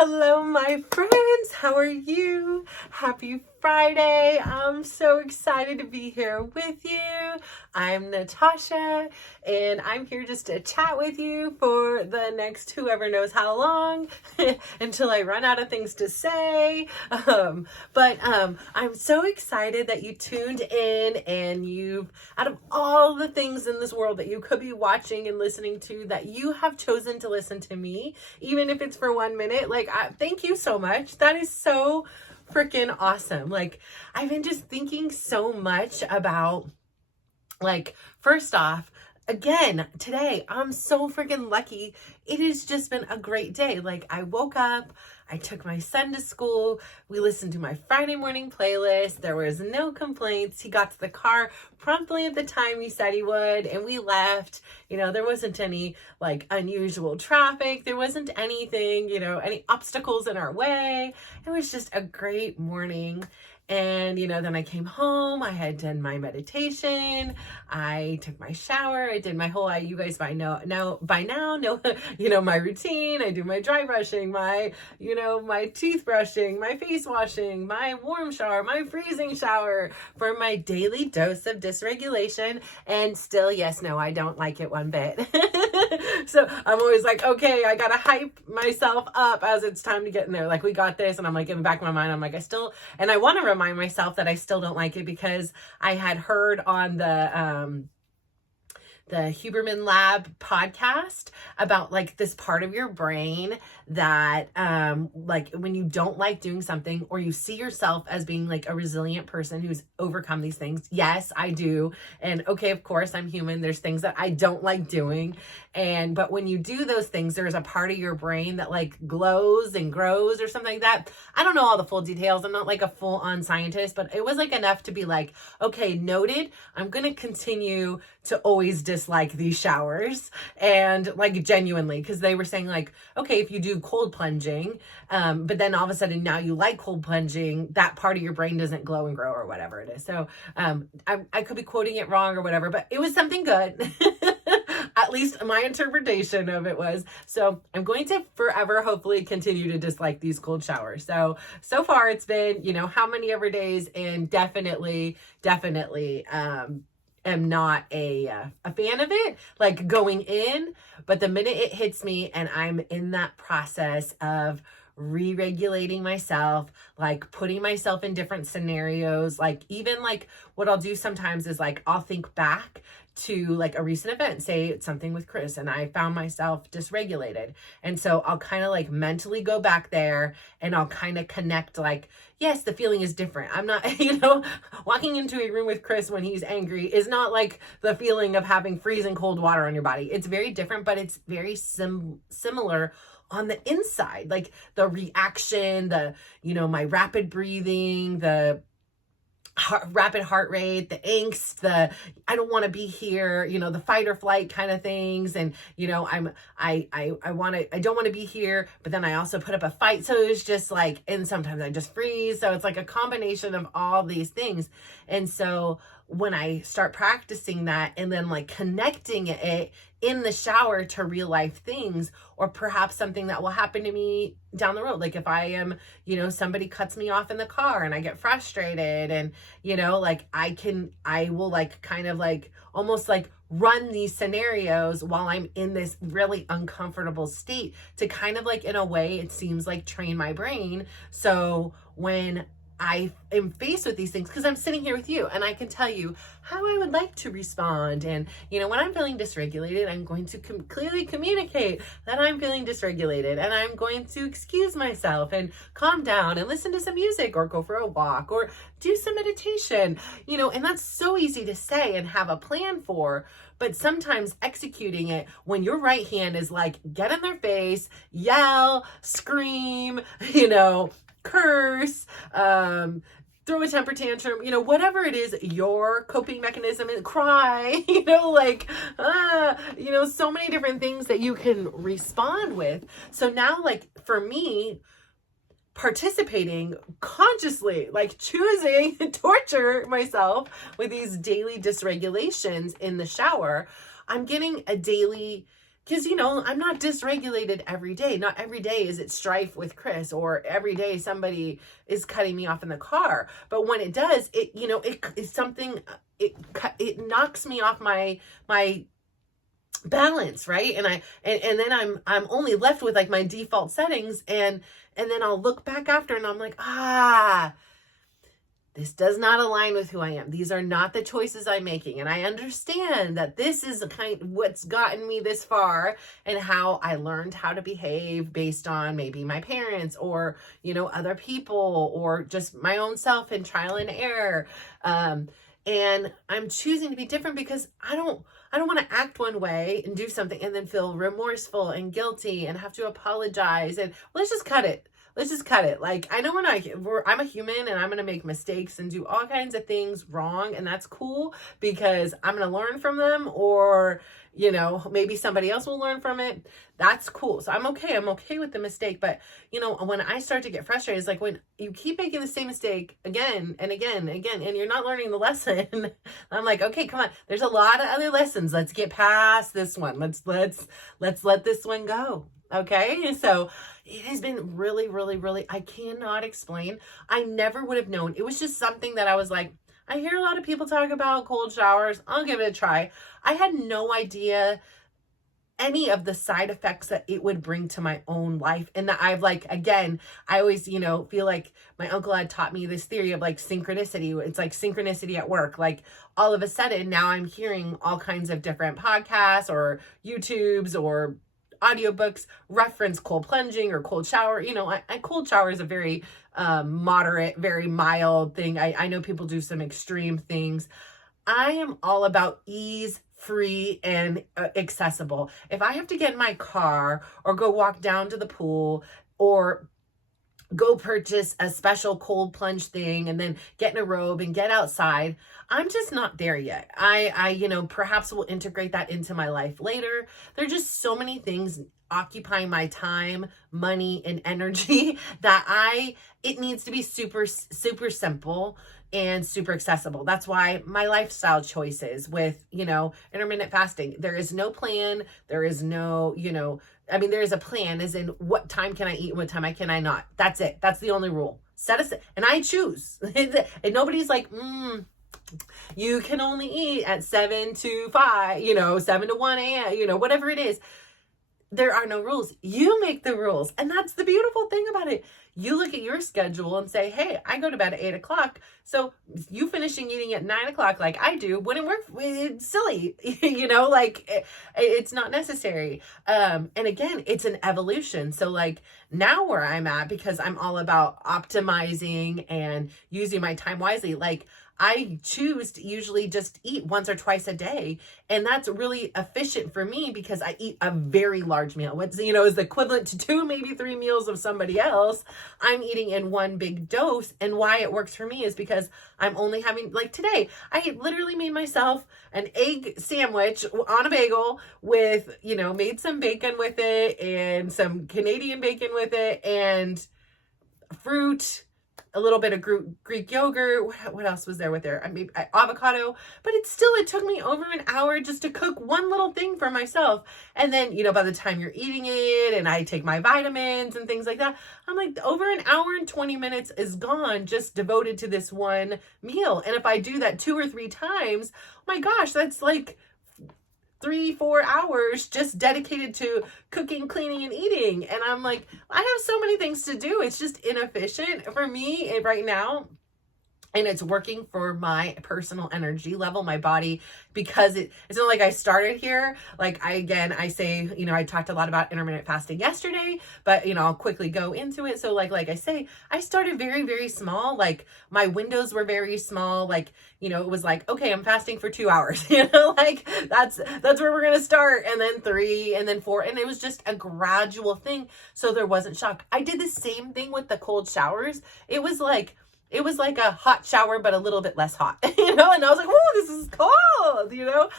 Hello, my friends. How are you? Happy Friday. I'm so excited to be here with you. I'm Natasha, and I'm here just to chat with you for the next whoever knows how long until I run out of things to say. But I'm so excited that you tuned in and you've, out of all the things in this world that you could be watching and listening to, that you have chosen to listen to me, even if it's for 1 minute. Thank you so much. That is so freaking awesome. I've been just thinking so much about, first off, again, today, I'm so freaking lucky. It has just been a great day. I woke up, I took my son to school, we listened to my Friday morning playlist, there was no complaints, he got to the car promptly at the time he said he would, and we left. There wasn't any, unusual traffic, there wasn't anything, any obstacles in our way. It was just a great morning. And, then I came home, I had done my meditation, I took my shower, I did my whole, you guys by now know, my routine. I do my dry brushing, my teeth brushing, my face washing, my warm shower, my freezing shower for my daily dose of dysregulation. And still, yes, no, I don't like it one bit. So I'm always okay, I gotta hype myself up as it's time to get in there. We got this. And I'm in the back of my mind, I'm I want to remind myself that I still don't like it, because I had heard on the Huberman Lab podcast about this part of your brain that when you don't like doing something, or you see yourself as being a resilient person who's overcome these things. Yes, I do. And okay, of course, I'm human. There's things that I don't like doing. But when you do those things, there's a part of your brain that glows and grows or something like that. I don't know all the full details. I'm not a full on scientist, but it was enough to be okay, noted. I'm going to continue to always dislike these showers, and genuinely, because they were saying okay, if you do cold plunging, but then all of a sudden now you like cold plunging, that part of your brain doesn't glow and grow or whatever it is. So I could be quoting it wrong or whatever, but it was something good. At least my interpretation of it was. So I'm going to forever, hopefully, continue to dislike these cold showers. So far it's been, how many ever days, and definitely, am not a fan of it, going in. But the minute it hits me and I'm in that process of re-regulating myself, putting myself in different scenarios, even what I'll do sometimes is I'll think back to a recent event, say it's something with Chris, and I found myself dysregulated. And so I'll kind of mentally go back there, and I'll kind of connect yes, the feeling is different. I'm not, walking into a room with Chris when he's angry is not the feeling of having freezing cold water on your body. It's very different, but it's very similar on the inside, the reaction, my rapid breathing, the rapid heart rate, the angst, the I don't want to be here, the fight or flight kind of things. And I don't want to be here, but then I also put up a fight. So it's just and sometimes I just freeze. So it's a combination of all these things. And so when I start practicing that, and then connecting it in the shower to real life things, or perhaps something that will happen to me down the road. If I am, somebody cuts me off in the car and I get frustrated, and, I will kind of almost run these scenarios while I'm in this really uncomfortable state to kind of in a way, it seems train my brain. So when I am faced with these things, because I'm sitting here with you and I can tell you how I would like to respond. And, when I'm feeling dysregulated, I'm going to clearly communicate that I'm feeling dysregulated, and I'm going to excuse myself and calm down and listen to some music, or go for a walk, or do some meditation, and that's so easy to say and have a plan for. But sometimes executing it when your right hand is get in their face, yell, scream, curse, throw a temper tantrum, whatever it is, your coping mechanism, and cry, so many different things that you can respond with. So now, for me, participating consciously, choosing to torture myself with these daily dysregulations in the shower, I'm getting a daily because, you know, I'm not dysregulated every day. Not every day is it strife with Chris, or every day somebody is cutting me off in the car. But when it does, it, you know, it is something, it knocks me off my balance, right? And then I'm only left with like my default settings, and then I'll look back after and I'm like, this does not align with who I am. These are not the choices I'm making. And I understand that this is what's gotten me this far, and how I learned how to behave based on maybe my parents, or, you know, other people, or just my own self and trial and error. And I'm choosing to be different because I don't want to act one way and do something and then feel remorseful and guilty and have to apologize. And let's just cut it. Let's just cut it. Like, I know I'm a human, and I'm going to make mistakes and do all kinds of things wrong. And that's cool, because I'm going to learn from them, or, you know, maybe somebody else will learn from it. That's cool. So I'm okay with the mistake. But, you know, when I start to get frustrated, it's like when you keep making the same mistake again and again and again, and you're not learning the lesson. I'm like, okay, come on. There's a lot of other lessons. Let's get past this one. Let's let this one go. Okay. So it has been really, really, really, I cannot explain. I never would have known. It was just something that I was like, I hear a lot of people talk about cold showers. I'll give it a try. I had no idea any of the side effects that it would bring to my own life. And that I've like, again, I always, you know, feel like my uncle had taught me this theory of like synchronicity. It's like synchronicity at work. Like all of a sudden now I'm hearing all kinds of different podcasts or YouTubes or audiobooks reference cold plunging or cold shower. You know, I cold shower is a very moderate, very mild thing. I know people do some extreme things. I am all about ease, free, and accessible. If I have to get in my car or go walk down to the pool, or go purchase a special cold plunge thing and then get in a robe and get outside, I'm just not there yet. I you know, perhaps will integrate that into my life later. There are just so many things occupying my time, money, and energy that it needs to be super, super simple and super accessible. That's why my lifestyle choices with, you know, intermittent fasting, there is no plan. There is no, you know, I mean, there is a plan as in what time can I eat and what time can I not. That's it. That's the only rule. And I choose. And nobody's like, you can only eat at 7 to 5, you know, 7 to 1 a.m., you know, whatever it is. There are no rules. You make the rules. And that's the beautiful thing about it. You look at your schedule and say, hey, I go to bed at 8 o'clock. So you finishing eating at 9 o'clock like I do wouldn't work. It's silly. You know, like it's not necessary. And again, it's an evolution. So like now where I'm at, because I'm all about optimizing and using my time wisely, like I choose to usually just eat once or twice a day. And that's really efficient for me because I eat a very large meal. What's, you know, is the equivalent to 2, maybe 3 meals of somebody else. I'm eating in one big dose. And why it works for me is because I'm only having, like today, I literally made myself an egg sandwich on a bagel with, you know, made some bacon with it and some Canadian bacon with it and fruit, a little bit of Greek yogurt. What else was there with there? I mean, avocado. But it took me over an hour just to cook one little thing for myself. And then, you know, by the time you're eating it and I take my vitamins and things like that, I'm like, over an hour and 20 minutes is gone just devoted to this one meal. And if I do that 2 or 3 times, oh my gosh, that's like 3-4 hours just dedicated to cooking, cleaning, and eating. And I'm like, I have so many things to do. It's just inefficient for me right now. And it's working for my personal energy level, my body, because it's not like I started here. Like I say, you know, I talked a lot about intermittent fasting yesterday, but you know, I'll quickly go into it. So like I say, I started very, very small. Like my windows were very small. Like, you know, it was like, okay, I'm fasting for 2 hours, you know, like that's where we're going to start. And then 3 and then 4. And it was just a gradual thing. So there wasn't shock. I did the same thing with the cold showers. It was like a hot shower, but a little bit less hot, you know? And I was like, oh, this is cold, you know?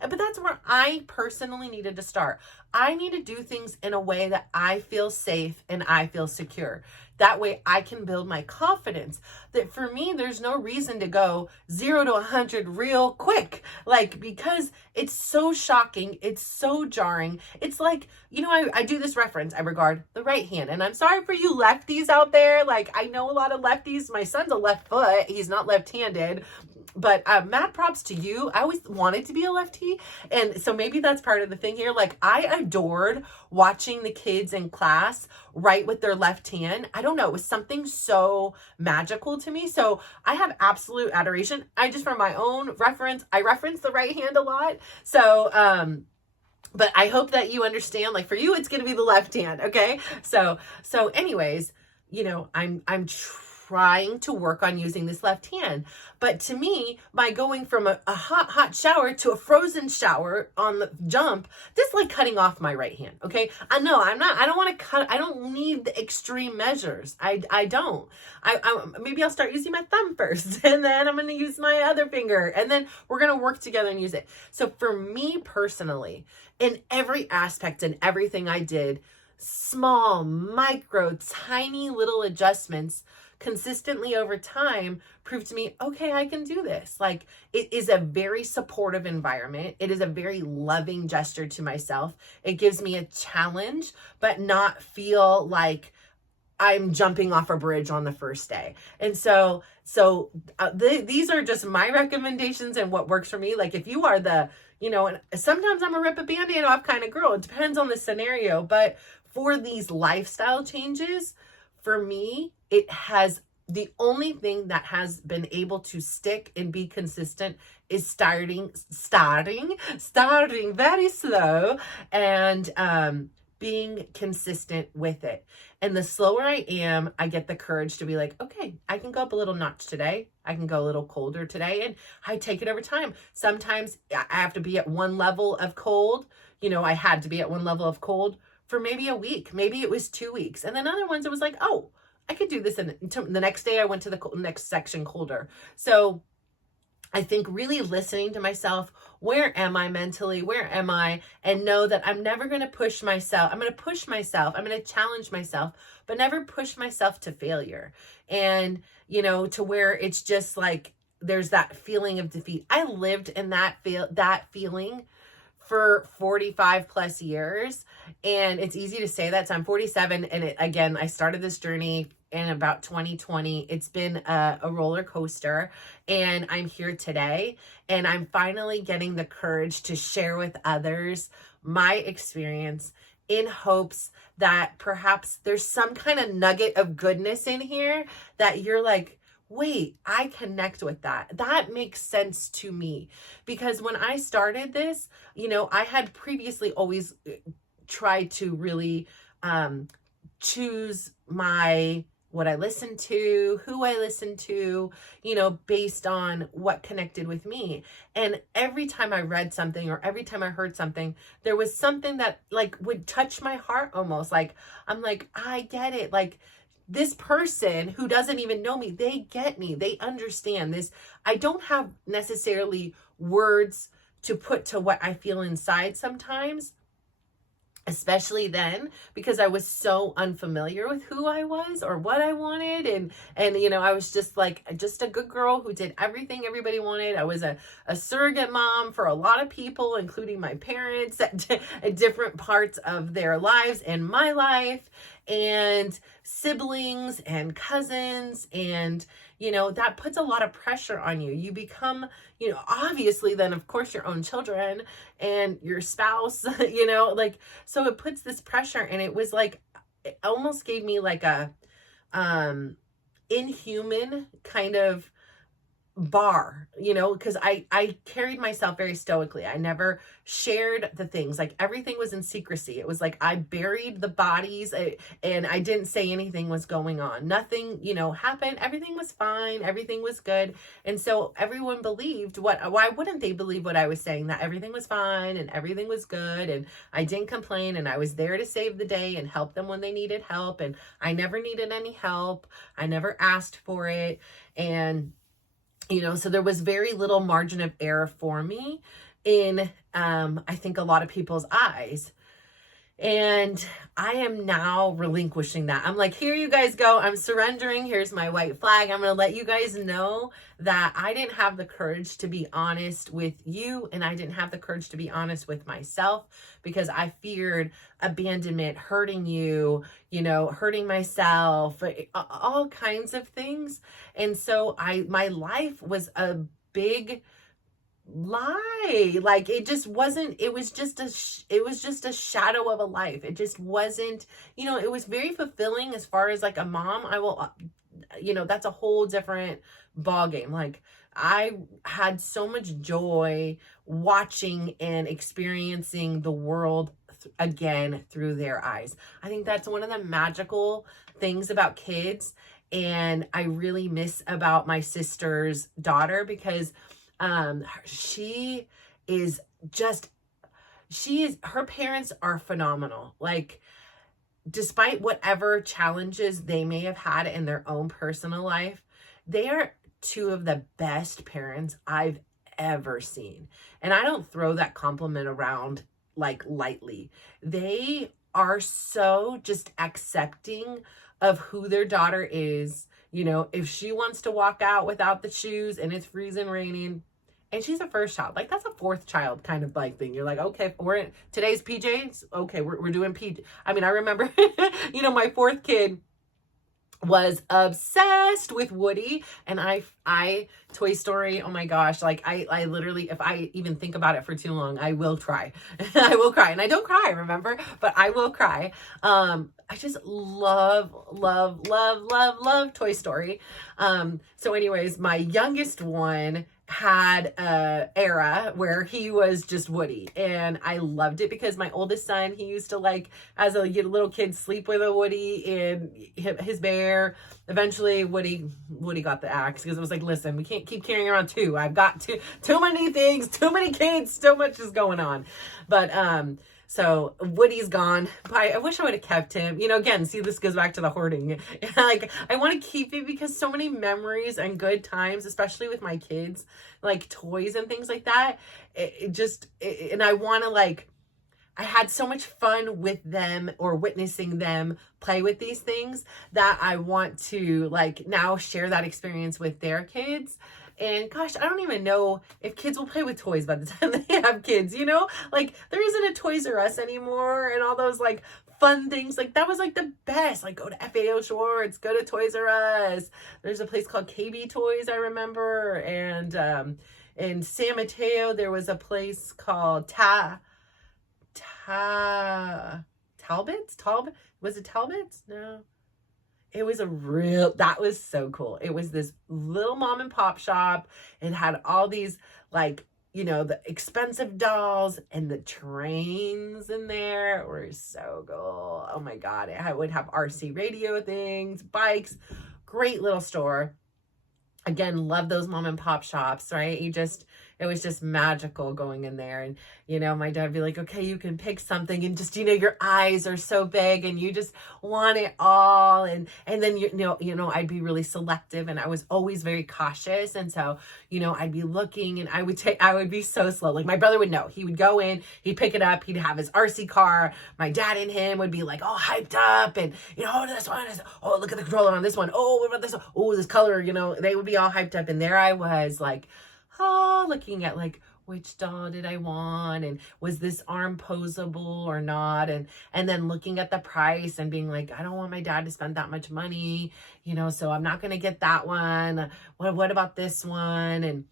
But that's where I personally needed to start. I need to do things in a way that I feel safe and I feel secure. That way I can build my confidence. That for me, there's no reason to go 0 to 100 real quick. Like, because it's so shocking. It's so jarring. It's like, I do this reference. I regard the right hand. And I'm sorry for you lefties out there. Like, I know a lot of lefties. My son's a left foot. He's not left-handed. But mad props to you. I always wanted to be a lefty. And so maybe that's part of the thing here. Like, I adored watching the kids in class write with their left hand. I don't know. It was something so magical to me. So I have absolute adoration. For my own reference, I reference the right hand a lot. So, but I hope that you understand, like for you, it's going to be the left hand. Okay. So anyways, I'm trying to work on using this left hand. But to me, by going from a hot shower to a frozen shower on the jump, this is like cutting off my right hand. Okay. I don't want to cut. I don't need the extreme measures. I don't. Maybe I'll start using my thumb first, and then I'm going to use my other finger, and then we're going to work together and use it. So for me personally, in every aspect and everything I did, small, micro, tiny little adjustments consistently over time proved to me, okay, I can do this. Like, it is a very supportive environment. It is a very loving gesture to myself. It gives me a challenge, but not feel like I'm jumping off a bridge on the first day. And so these are just my recommendations and what works for me. Like, if you are and sometimes I'm a rip a Band-Aid off kind of girl. It depends on the scenario. But for these lifestyle changes, for me, the only thing that has been able to stick and be consistent is starting very slow and being consistent with it. And the slower I am, I get the courage to be like, okay, I can go up a little notch today. I can go a little colder today. And I take it over time. Sometimes I have to be at one level of cold. I had to be at one level of cold for maybe a week. Maybe it was 2 weeks. And then other ones, it was like, oh, I could do this. And the next day I went to the next section colder. So I think really listening to myself, where am I mentally? Where am I? And know that I'm never going to push myself. I'm going to push myself. I'm going to challenge myself, but never push myself to failure. And, to where it's just like, there's that feeling of defeat. I lived in that feeling for 45 plus years. And it's easy to say that. So I'm 47. And I started this journey in about 2020. It's been a roller coaster, and I'm here today, and I'm finally getting the courage to share with others my experience in hopes that perhaps there's some kind of nugget of goodness in here that you're like, wait, I connect with that. That makes sense to me. Because when I started this, I had previously always tried to really choose what I listened to, who I listened to, based on what connected with me. And every time I read something or every time I heard something, there was something that like would touch my heart almost. Like, I'm like, I get it. Like, this person who doesn't even know me, they get me. They understand this. I don't have necessarily words to put to what I feel inside sometimes, especially then, because I was so unfamiliar with who I was or what I wanted. And I was just a good girl who did everything everybody wanted. I was a surrogate mom for a lot of people, including my parents at different parts of their lives and my life, and siblings and cousins. And, that puts a lot of pressure on you. You become, obviously then of course your own children and your spouse, so it puts this pressure. And it was like, it almost gave me like a inhuman kind of bar, because I carried myself very stoically. I never shared the things. Like, everything was in secrecy. It was like I buried the bodies, and I didn't say anything was going on. Nothing, happened. Everything was fine. Everything was good. And so everyone believed why wouldn't they believe what I was saying? That everything was fine and everything was good, and I didn't complain, and I was there to save the day and help them when they needed help. And I never needed any help. I never asked for it. And so there was very little margin of error for me in, I think, a lot of people's eyes. And I am now relinquishing that. I'm like, here you guys go. I'm surrendering. Here's my white flag. I'm going to let you guys know that I didn't have the courage to be honest with you. And I didn't have the courage to be honest with myself because I feared abandonment, hurting you, hurting myself, all kinds of things. And so my life was a big lie. Like it just wasn't, it was just a shadow of a life. It just wasn't, it was very fulfilling as far as like a mom. I will, that's a whole different ball game. Like I had so much joy watching and experiencing the world again through their eyes. I think that's one of the magical things about kids. And I really miss about my sister's daughter because her parents are phenomenal. Like, despite whatever challenges they may have had in their own personal life, they are two of the best parents I've ever seen. And I don't throw that compliment around like lightly. They are so just accepting of who their daughter is. If she wants to walk out without the shoes and it's freezing, raining, and she's a first child, like that's a fourth child kind of like thing. You're like, okay, we're in today's PJs. Okay, we're doing PJ. I mean, I remember, my fourth kid was obsessed with Woody, and I Toy Story, oh my gosh, like I literally, if I even think about it for too long, I will cry. I will cry. And I don't cry, remember, but I will cry. I just love Toy Story. So anyways, my youngest one had a era where he was just Woody, and I loved it because my oldest son, he used to, like, as a little kid, sleep with a Woody and his bear. Eventually Woody got the axe because it was like, listen, we can't keep carrying around two. I've got too many things, too many kids, so much is going on. But so Woody's gone. I wish I would have kept him. Again, see, this goes back to the hoarding. Like, I want to keep it because so many memories and good times, especially with my kids, like toys and things like that. And I want to, like, I had so much fun with them or witnessing them play with these things that I want to, like, now share that experience with their kids. And gosh, I don't even know if kids will play with toys by the time they have kids, like there isn't a Toys R Us anymore and all those like fun things. Like that was like the best, like go to FAO Schwartz, go to Toys R Us. There's a place called KB Toys, I remember. And in San Mateo, there was a place called Talbot's? Was it Talbot's? No. It was that was so cool. It was this little mom and pop shop. It had all these, like, the expensive dolls, and the trains in there were so cool. Oh my God. It would have RC radio things, bikes, great little store. Again, love those mom and pop shops, right? It was just magical going in there. And, my dad would be like, okay, you can pick something, and just, your eyes are so big and you just want it all. And then, I'd be really selective, and I was always very cautious. And so, I'd be looking, and I would be so slow. Like my brother would know. He would go in, he'd pick it up, he'd have his RC car. My dad and him would be like all hyped up, and, this one is, oh, look at the controller on this one. Oh, what about this one? Oh, this color, they would be all hyped up. And there I was, like, looking at, like, which doll did I want, and was this arm posable or not, and then looking at the price and being like, I don't want my dad to spend that much money, so I'm not gonna get that one. What about this one? And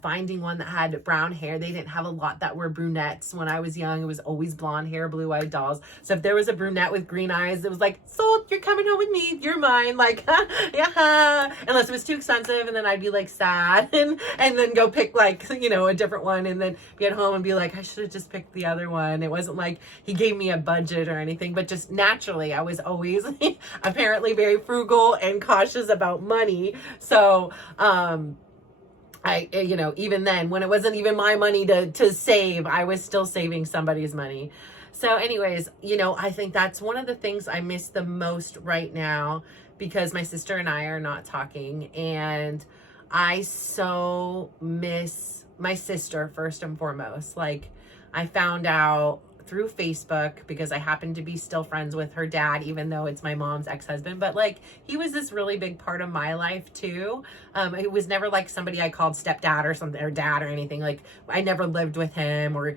finding one that had brown hair. They didn't have a lot that were brunettes when I was young. It was always blonde hair, blue-eyed dolls. So if there was a brunette with green eyes, it was like, sold, you're coming home with me, you're mine. Like, yeah, unless it was too expensive, and then I'd be like sad and then go pick, like, a different one, and then be at home and be like, I should have just picked the other one. It wasn't like he gave me a budget or anything, but just naturally I was always apparently very frugal and cautious about money. So I, even then, when it wasn't even my money to save, I was still saving somebody's money. So anyways, I think that's one of the things I miss the most right now, because my sister and I are not talking, and I so miss my sister first and foremost. Like, I found out through Facebook because I happened to be still friends with her dad, even though it's my mom's ex-husband. But like, he was this really big part of my life too. It was never like somebody I called stepdad or something, or dad or anything. Like, I never lived with him, or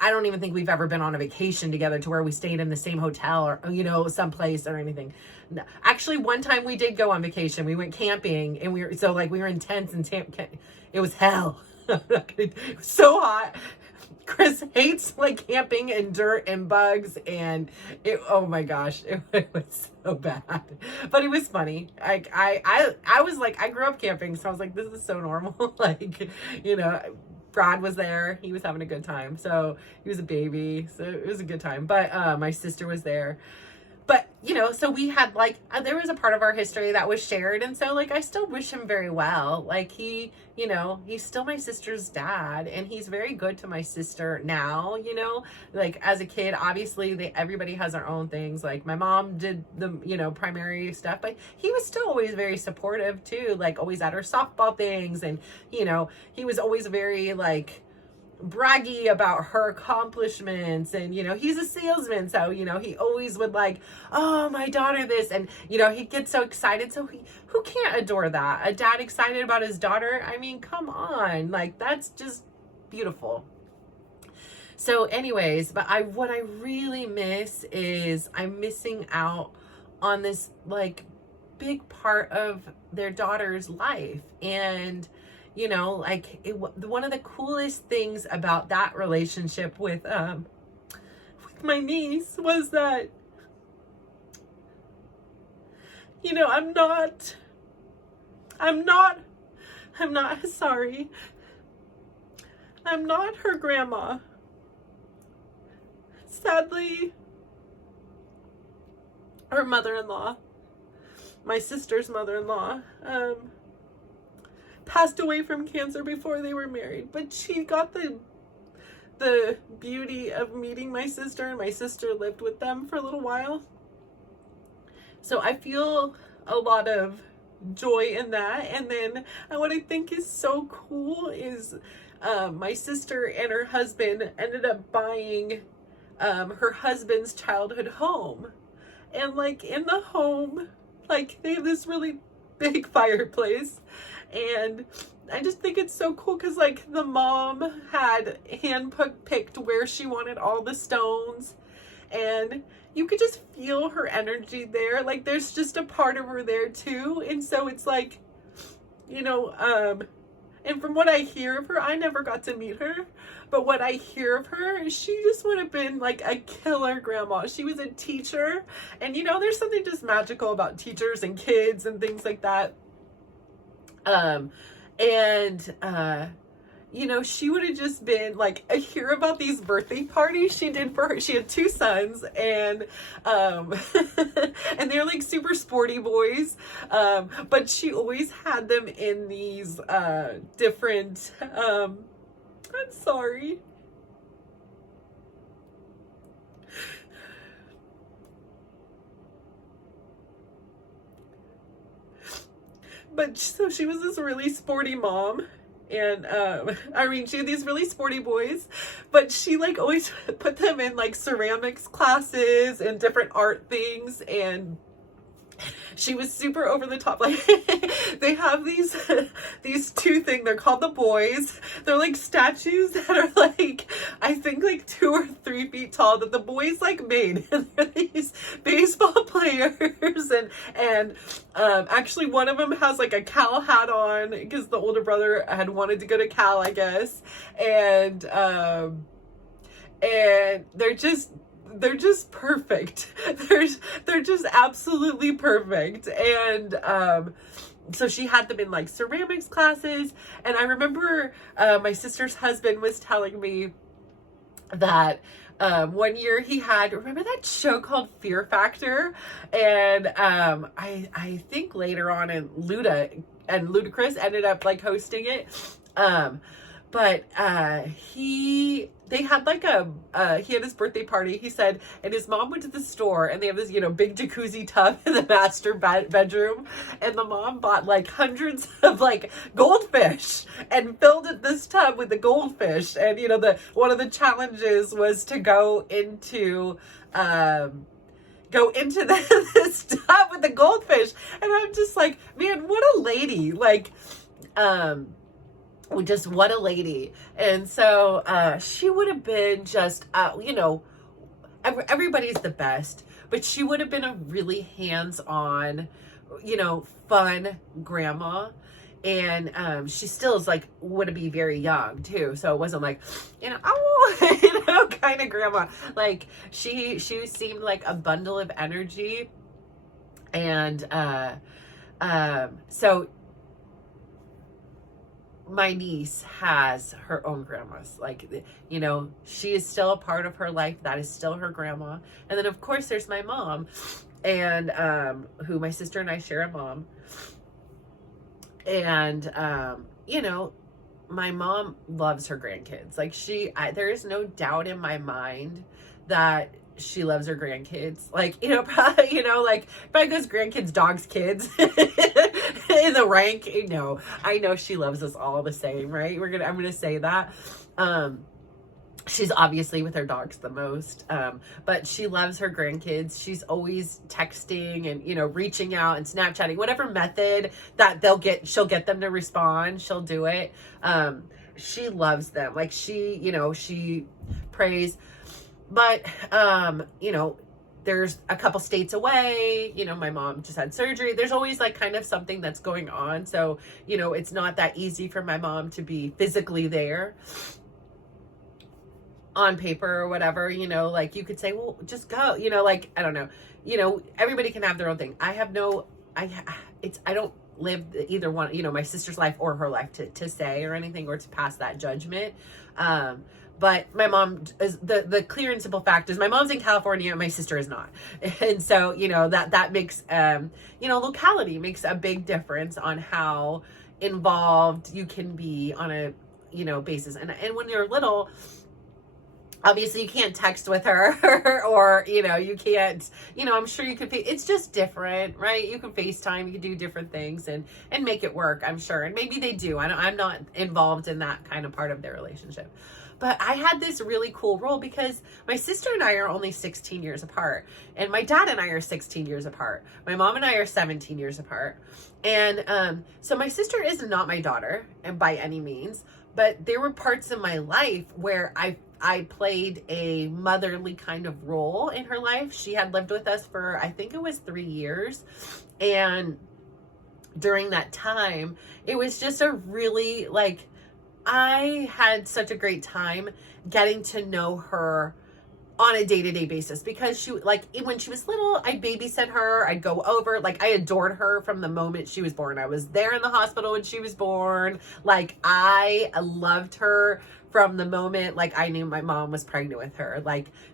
I don't even think we've ever been on a vacation together to where we stayed in the same hotel or, you know, someplace or anything. No. Actually, one time we did go on vacation. We went camping, and we were in tents, and it was hell. It was so hot. Chris hates like camping and dirt and bugs, and oh my gosh, it was so bad, but it was funny. I was like, I grew up camping, so I was like, this is so normal. Like, you know, Brad was there, he was having a good time, so he was a baby, so it was a good time. But my sister was there. But, you know, so we had like, there was a part of our history that was shared. And so like, I still wish him very well. Like, he, you know, he's still my sister's dad, and he's very good to my sister now, you know, like as a kid, obviously everybody has their own things. Like, my mom did the, you know, primary stuff, but he was still always very supportive too. Like, always at her softball things. And, you know, he was always very like braggy about her accomplishments, and you know, he's a salesman, so you know, he always would like, oh, my daughter this, and you know, he'd get so excited. So who can't adore that? A dad excited about his daughter? I mean, come on, like, that's just beautiful. So anyways, but what I really miss is I'm missing out on this like big part of their daughter's life. And you know, like, one of the coolest things about that relationship with my niece was that, you know, I'm not sorry. I'm not her grandma. Sadly, her mother-in-law, my sister's mother-in-law, passed away from cancer before they were married, but she got the beauty of meeting my sister, and my sister lived with them for a little while. So I feel a lot of joy in that. And then what I think is so cool is my sister and her husband ended up buying her husband's childhood home. And like, in the home, like, they have this really big fireplace. And I just think it's so cool because like, the mom had picked where she wanted all the stones, and you could just feel her energy there. Like, there's just a part of her there too. And so it's like, you know, and from what I hear of her, I never got to meet her, but what I hear of her, she just would have been like a killer grandma. She was a teacher, and you know, there's something just magical about teachers and kids and things like that. You know, she would have just been like, I hear about these birthday parties she did for her. She had 2 sons, and and they're like super sporty boys. But she always had them in these, different, I'm sorry. But so she was this really sporty mom, and I mean, she had these really sporty boys, but she like always put them in like ceramics classes and different art things, and she was super over the top. Like, they have these 2 things, they're called the boys. They're like statues that are like, I think like 2 or 3 feet tall, that the boys like made. And they're these baseball players, and actually one of them has like a Cal hat on because the older brother had wanted to go to Cal, I guess. And they're just perfect. They're just absolutely perfect. And so she had them in like ceramics classes. And I remember my sister's husband was telling me that one year he had, remember that show called Fear Factor? And I think later on, and Ludacris ended up like hosting it. But they had like he had his birthday party, he said, and his mom went to the store, and they have this, big jacuzzi tub in the master bedroom, and the mom bought like hundreds of like goldfish and filled this tub with the goldfish. And one of the challenges was to go into this tub with the goldfish. And I'm just like, man, what a lady. Like, just what a lady. And so she would have been just everybody's the best, but she would have been a really hands-on, fun grandma. And she still is like, would be very young too, so it wasn't like kind of grandma. Like she seemed like a bundle of energy. And so my niece has her own grandmas. Like, she is still a part of her life. That is still her grandma. And then of course there's my mom, and who my sister and I share a mom. And my mom loves her grandkids. Like there is no doubt in my mind that she loves her grandkids. Like, probably, probably goes grandkids, dogs, kids in the rank. I know she loves us all the same, right? I'm gonna say that. She's obviously with her dogs the most, but she loves her grandkids. She's always texting and, reaching out and Snapchatting, whatever method that she'll get them to respond. She'll do it. She loves them. Like she prays, but, there's a couple states away, my mom just had surgery. There's always like kind of something that's going on. So, it's not that easy for my mom to be physically there on paper or whatever, like you could say, well, just go, like, I don't know, everybody can have their own thing. I don't live either one, my sister's life or her life to say or anything or to pass that judgment. But my mom is the clear and simple fact is my mom's in California and my sister is not. And so, that makes, locality makes a big difference on how involved you can be on a, basis. And when you're little, obviously you can't text with her or, you can't, I'm sure you could, it's just different, right? You can FaceTime, you can do different things and make it work, I'm sure. And maybe they do. I'm not involved in that kind of part of their relationship. But I had this really cool role because my sister and I are only 16 years apart. And my dad and I are 16 years apart. My mom and I are 17 years apart. And so my sister is not my daughter, and by any means. But there were parts of my life where I played a motherly kind of role in her life. She had lived with us for, I think it was 3 years. And during that time, it was just a really, I had such a great time getting to know her on a day-to-day basis because she, when she was little, I'd babysit her, I'd go over, I adored her from the moment she was born. I was there in the hospital when she was born. I loved her from the moment, I knew my mom was pregnant with her,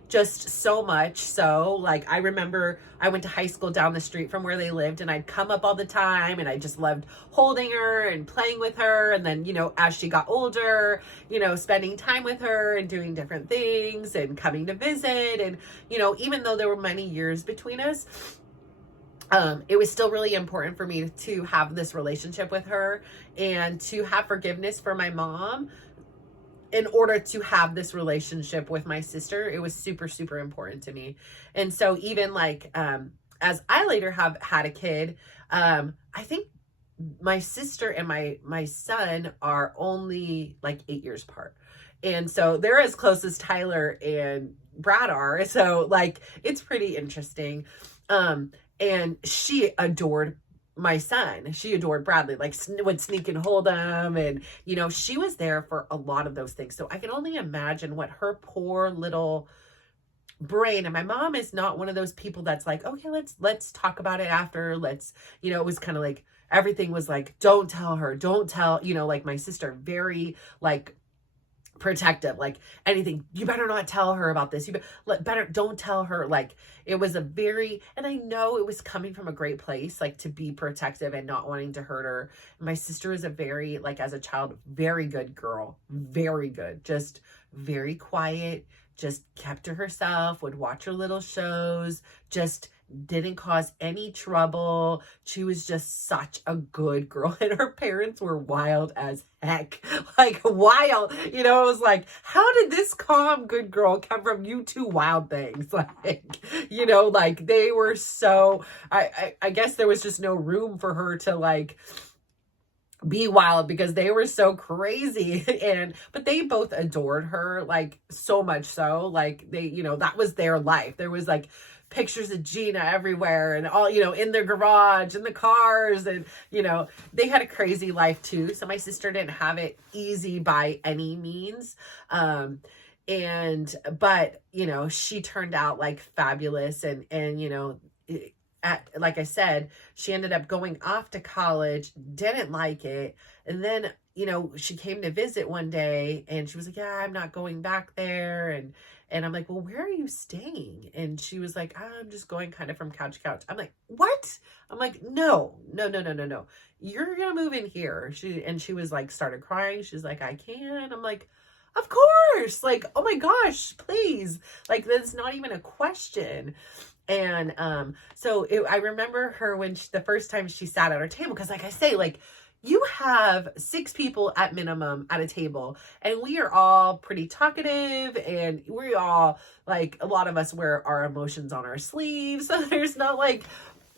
just so much. So, I remember I went to high school down the street from where they lived, and I'd come up all the time, and I just loved holding her and playing with her. And then, as she got older, spending time with her and doing different things and coming to visit. And, even though there were many years between us, it was still really important for me to have this relationship with her and to have forgiveness for my mom. In order to have this relationship with my sister, it was super, super important to me. And so even as I later have had a kid, I think my sister and my son are only 8 years apart. And so they're as close as Tyler and Brad are. So it's pretty interesting. And she adored my son. She adored Bradley, would sneak and hold him. And, she was there for a lot of those things. So I can only imagine what her poor little brain, and my mom is not one of those people that's okay, let's talk about it after. It was kind of everything was don't tell her, don't tell, my sister, very protective, like anything, you better not tell her about this, better don't tell her. Like it was a very, and I know it was coming from a great place, like to be protective and not wanting to hurt her. My sister is a very, like as a child, very good girl, very good, just very quiet, just kept to herself, would watch her little shows, just didn't cause any trouble. She was just such a good girl, and her parents were wild as heck, like wild. You know, it was like, how did this calm good girl come from you two wild things? Like, you know, like they were so, I guess there was just no room for her to like be wild because they were so crazy. But they both adored her, like so much so, like they, you know, that was their life. There was like pictures of Gina everywhere and all, you know, in their garage, in the cars, and, you know, they had a crazy life too. So my sister didn't have it easy by any means. But, you know, she turned out like fabulous, and, you know, like I said, she ended up going off to college, didn't like it. And then, you know, she came to visit one day and she was like, yeah, I'm not going back there. And I'm like, well, where are you staying? And she was like, I'm just going kind of from couch to couch. I'm like, what? I'm like, no. You're going to move in here. She was like, started crying. She's like, I can. I'm like, of course. Like, oh my gosh, please. Like, that's not even a question. And I remember her when the first time she sat at our table, because like I say, like you have 6 people at minimum at a table, and we are all pretty talkative, and we all, like, a lot of us wear our emotions on our sleeves. So there's not like,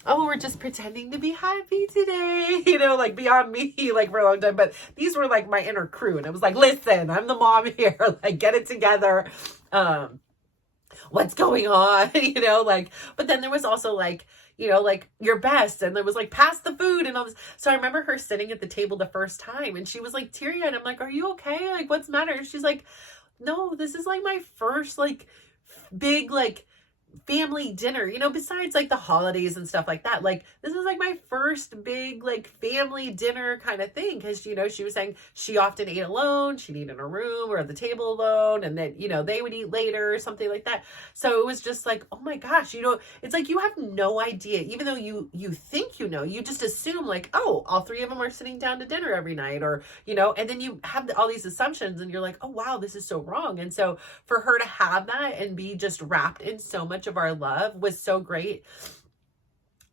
oh, we're just pretending to be happy today, you know, like beyond me, like for a long time. But these were like my inner crew, and I was like, listen, I'm the mom here, like get it together. What's going on, you know, like, but then there was also like, you know, like your best, and there was like pass the food and all this. So I remember her sitting at the table the first time, and she was like teary-eyed. I'm like, are you okay? Like, what's the matter? She's like, no, this is like my first like big like family dinner, you know, besides like the holidays and stuff like that. Like this is like my first big like family dinner kind of thing, because, you know, she was saying she often ate alone, she'd eat in her room or at the table alone, and then, you know, they would eat later or something like that. So it was just like, oh my gosh, you know, it's like you have no idea, even though you think, you know, you just assume like, oh, all 3 of them are sitting down to dinner every night, or, you know, and then you have all these assumptions and you're like, oh wow, this is so wrong. And so for her to have that and be just wrapped in so much of our love was so great.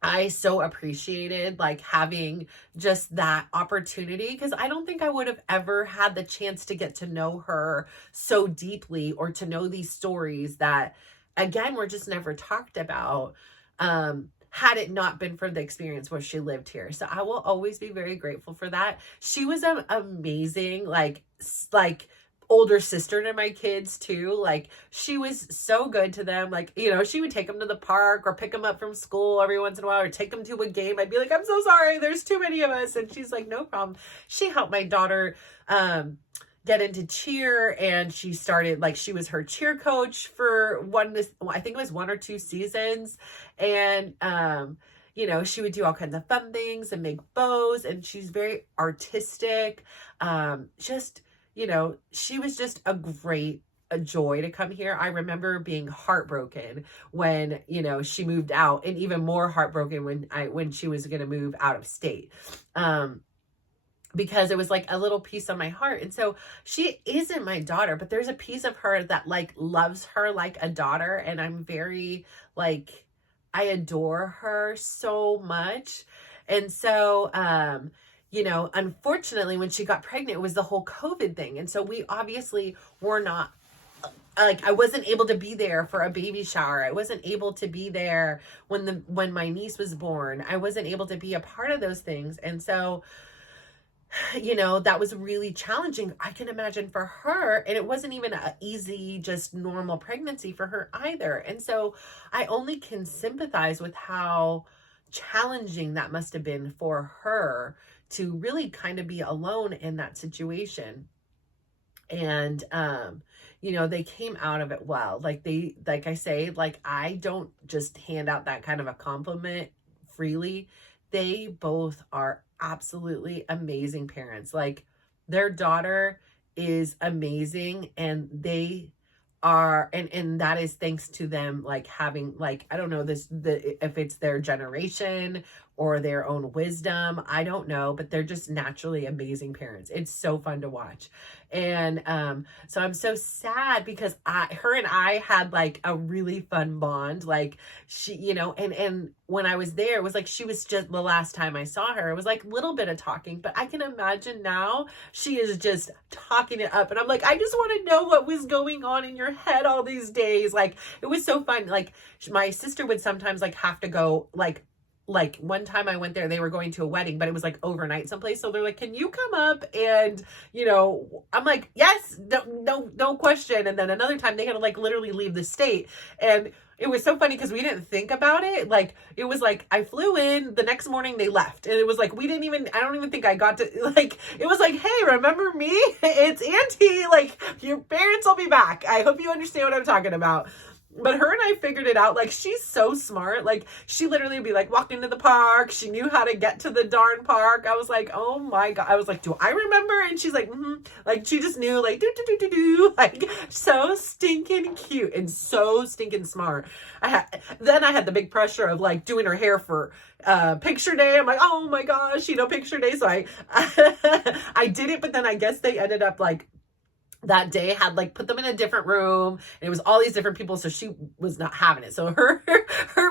I so appreciated like having just that opportunity, because I don't think I would have ever had the chance to get to know her so deeply, or to know these stories that, again, were just never talked about, had it not been for the experience where she lived here. So I will always be very grateful for that. She was an amazing, like older sister to my kids too. Like she was so good to them. Like, you know, she would take them to the park or pick them up from school every once in a while, or take them to a game. I'd be like, I'm so sorry, there's too many of us. And she's like, no problem. She helped my daughter get into cheer, and she started, like, she was her cheer coach for I think it was 1 or 2 seasons. And you know, she would do all kinds of fun things and make bows, and she's very artistic. Just, you know, she was just a joy to come here. I remember being heartbroken when, you know, she moved out, and even more heartbroken when she was going to move out of state. Because it was like a little piece of my heart. And so she isn't my daughter, but there's a piece of her that like loves her like a daughter. And I'm very like, I adore her so much. And so, you know, unfortunately, when she got pregnant, it was the whole COVID thing. And so we obviously were not, like, I wasn't able to be there for a baby shower. I wasn't able to be there when my niece was born. I wasn't able to be a part of those things. And so, you know, that was really challenging, I can imagine, for her. And it wasn't even an easy, just normal pregnancy for her either. And so I only can sympathize with how challenging that must have been for her to really kind of be alone in that situation. And, you know, they came out of it well. Like I say, like, I don't just hand out that kind of a compliment freely. They both are absolutely amazing parents. Like, their daughter is amazing, and they are, and that is thanks to them like having, like, I don't know if it's their generation or their own wisdom, I don't know, but they're just naturally amazing parents. It's so fun to watch. And so I'm so sad because her and I had like a really fun bond. Like, she, and when I was there, it was like, she was just, the last time I saw her, it was like a little bit of talking, but I can imagine now she is just talking it up. And I'm like, I just want to know what was going on in your head all these days. Like, it was so fun. Like, my sister would sometimes like have to go, like one time I went there, they were going to a wedding, but it was like overnight someplace. So they're like, can you come up? And, I'm like, yes, no question. And then another time they had to like literally leave the state. And it was so funny because we didn't think about it. Like, it was like, I flew in, the next morning they left. And it was like, I don't even think I got to, like, it was like, hey, remember me? It's Auntie. Like, your parents will be back. I hope you understand what I'm talking about. But her and I figured it out. Like, she's so smart. Like, she literally would be like, walked into the park. She knew how to get to the darn park. I was like, oh my God. I was like, do I remember? And she's like, like, she just knew, like, do. Like, so stinking cute and so stinking smart. Then I had the big pressure of like doing her hair for picture day. I'm like, oh my gosh, picture day. So I did it, but then I guess they ended up like, that day had like put them in a different room, and it was all these different people, so she was not having it. So her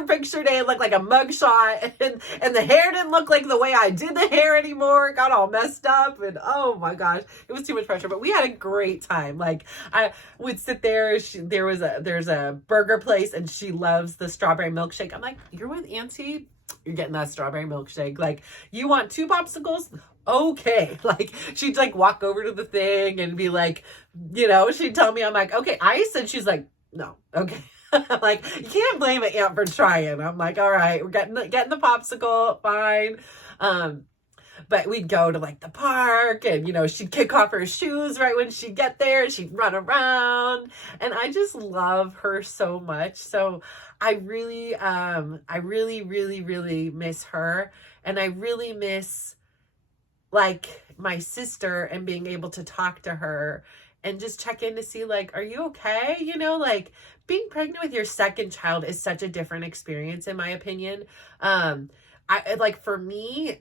picture day looked like a mugshot, and the hair didn't look like the way I did the hair anymore. It got all messed up, and oh my gosh, it was too much pressure. But we had a great time. Like, I would sit there. There's a burger place, and she loves the strawberry milkshake. I'm like, you're with Auntie, you're getting that strawberry milkshake. Like, you want 2 popsicles? Okay. Like, she'd like walk over to the thing and be like, she'd tell me, I'm like, okay, ice. And she's like, no. Okay. Like, you can't blame an aunt for trying. I'm like, all right, we're getting the popsicle. Fine. But we'd go to like the park, and, she'd kick off her shoes right when she'd get there. She'd run around, and I just love her so much. So I really, really, really miss her. And I really miss like my sister and being able to talk to her and just check in to see, like, are you okay? Like, being pregnant with your second child is such a different experience, in my opinion. I like, for me,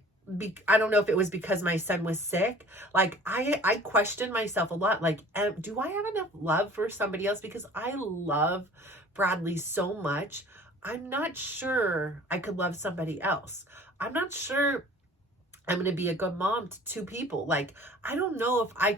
I don't know if it was because my son was sick. Like, I questioned myself a lot. Like, do I have enough love for somebody else? Because I love Bradley so much. I'm not sure I could love somebody else. I'm not sure I'm going to be a good mom to 2 people. Like, I don't know if I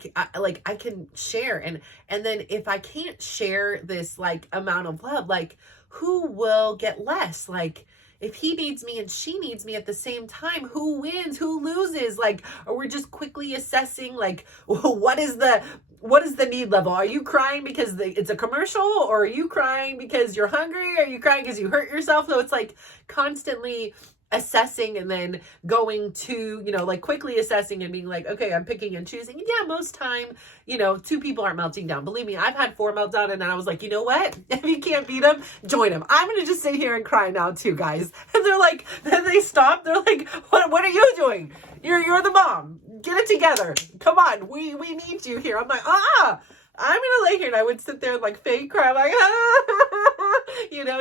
can share. And then if I can't share this like amount of love, like, who will get less? Like, if he needs me and she needs me at the same time, who wins, who loses? Like, or we're just quickly assessing, like, what is the need level? Are you crying because it's a commercial, or are you crying because you're hungry? Are you crying because you hurt yourself? So it's like constantly assessing, and then going to, like, quickly assessing and being like, okay, I'm picking and choosing. And yeah, most time, 2 people aren't melting down. Believe me, I've had 4 meltdown, and then I was like, you know what? If you can't beat them, join them. I'm going to just sit here and cry now too, guys. And they're like, then they stop. They're like, what are you doing? You're the mom. Get it together. Come on. We need you here. I'm like, I'm gonna lay here. And I would sit there and like fake cry, like,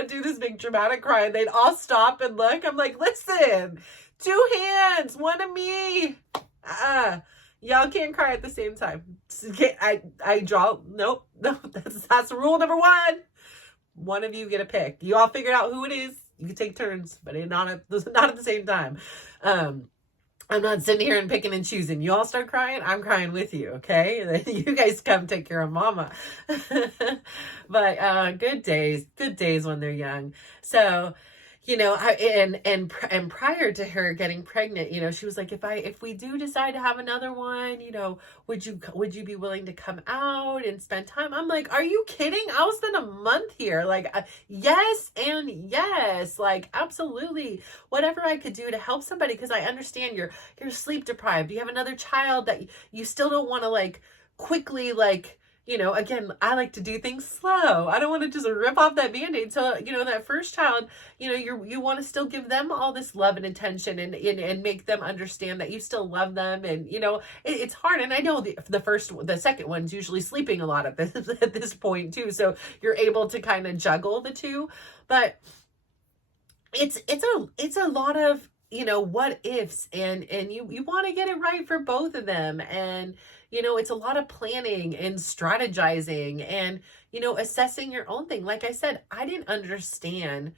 do this big dramatic cry, and they'd all stop and look. I'm like, listen, 2 hands, 1 of me. Y'all can't cry at the same time. I draw. Nope. No, that's rule number 1. One of you get a pick. You all figured out who it is. You can take turns, but not at the same time. I'm not sitting here and picking and choosing. You all start crying, I'm crying with you, okay? And then you guys come take care of mama. But good days when they're young. So, and prior to her getting pregnant, she was like, if we do decide to have another one, would you be willing to come out and spend time? I'm like, are you kidding? I'll spend a month here. Like, yes and yes, like, absolutely, whatever I could do to help somebody, because I understand you're sleep deprived. You have another child that you still don't want to like quickly like again, I like to do things slow. I don't want to just rip off that Band-Aid. So, that first child, you want to still give them all this love and attention, and make them understand that you still love them. And, it's hard. And I know the second one's usually sleeping a lot at this point too. So you're able to kind of juggle the two, but it's a lot of, what ifs, and you want to get it right for both of them. And, it's a lot of planning and strategizing and, assessing your own thing. Like I said, I didn't understand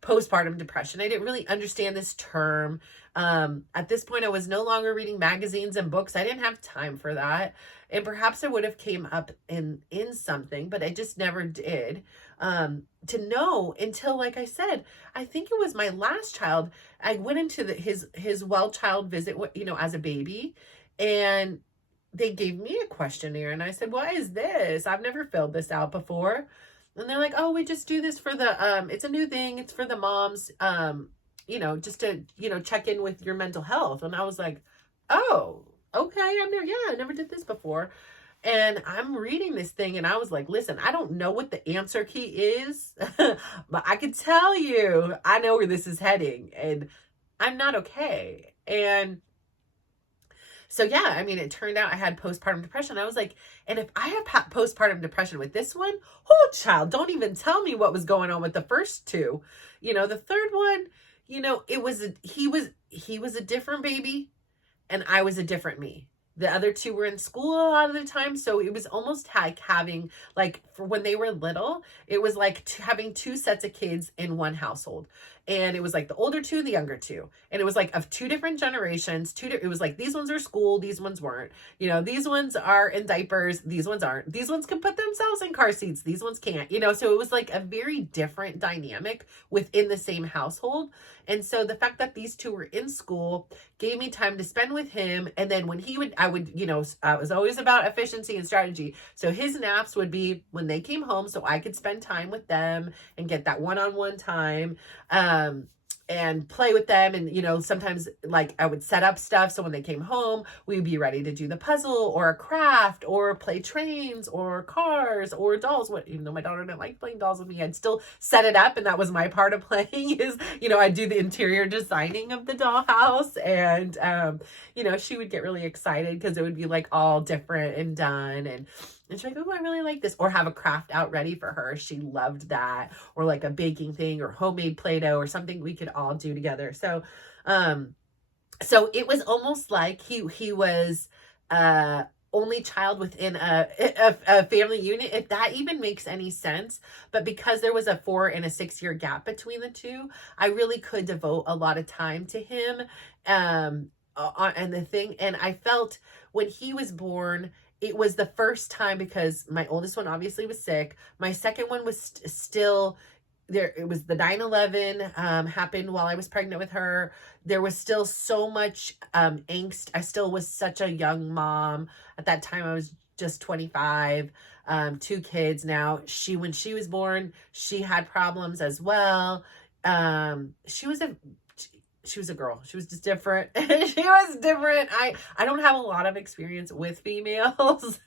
postpartum depression. I didn't really understand this term. At this point, I was no longer reading magazines and books. I didn't have time for that. And perhaps it would have came up in something, but I just never did. To know until, like I said, I think it was my last child. I went into his well child visit, as a baby, and they gave me a questionnaire, and I said, "What is this? I've never filled this out before." And they're like, "Oh, we just do this for it's a new thing. It's for the moms, just to, check in with your mental health." And I was like, "Oh, okay. I never did this before." And I'm reading this thing, and I was like, listen, I don't know what the answer key is, but I can tell you, I know where this is heading, and I'm not okay. And so, yeah, it turned out I had postpartum depression. I was like, and if I have postpartum depression with this one, oh, child, don't even tell me what was going on with the first two. The third one, he was a different baby, and I was a different me. The other two were in school a lot of the time. So it was almost like having, like, for when they were little, it was like having two sets of kids in one household. And it was like the older two, the younger two. And it was like of two different generations. It was like, these ones are school, these ones weren't. These ones are in diapers, these ones aren't. These ones can put themselves in car seats, these ones can't. So it was like a very different dynamic within the same household. And so the fact that these two were in school gave me time to spend with him. And then when I was always about efficiency and strategy. So his naps would be when they came home, so I could spend time with them and get that one-on-one time. And play with them. And, sometimes, like, I would set up stuff. So when they came home, we'd be ready to do the puzzle or a craft or play trains or cars or dolls. Even though my daughter didn't like playing dolls with me, I'd still set it up. And that was my part of playing is, I'd do the interior designing of the dollhouse. And, she would get really excited because it would be like all different and done. And she's like, "Oh, I really like this." Or have a craft out ready for her. She loved that. Or like a baking thing or homemade Play-Doh or something we could all do together. So, so it was almost like he was, only child within a family unit, if that even makes any sense. But because there was a 4 and a 6 year gap between the two, I really could devote a lot of time to him, and the thing. And I felt when he was born, it was the first time, because my oldest one obviously was sick. My second one was still there. It was the 9/11 happened while I was pregnant with her. There was still so much angst. I still was such a young mom. At that time, I was just 25, 2 kids. Now, when she was born, she had problems as well. She was a girl. She was just different. She was different. I don't have a lot of experience with females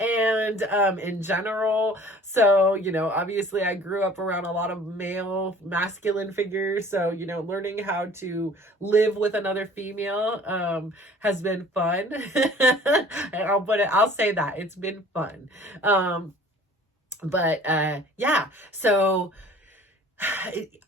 and in general. So, obviously I grew up around a lot of male masculine figures. So, learning how to live with another female has been fun. And I'll say that it's been fun. Yeah. So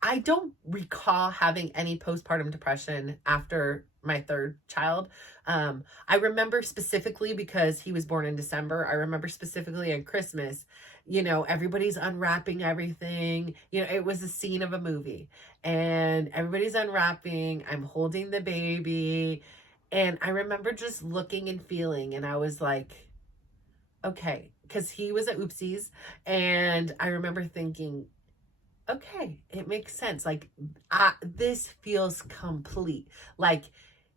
I don't recall having any postpartum depression after my third child. I remember specifically because he was born in December. I remember specifically on Christmas, everybody's unwrapping everything. It was a scene of a movie and everybody's unwrapping. I'm holding the baby. And I remember just looking and feeling, and I was like, okay, because he was at Oopsies. And I remember thinking, okay, it makes sense. Like, this feels complete. Like,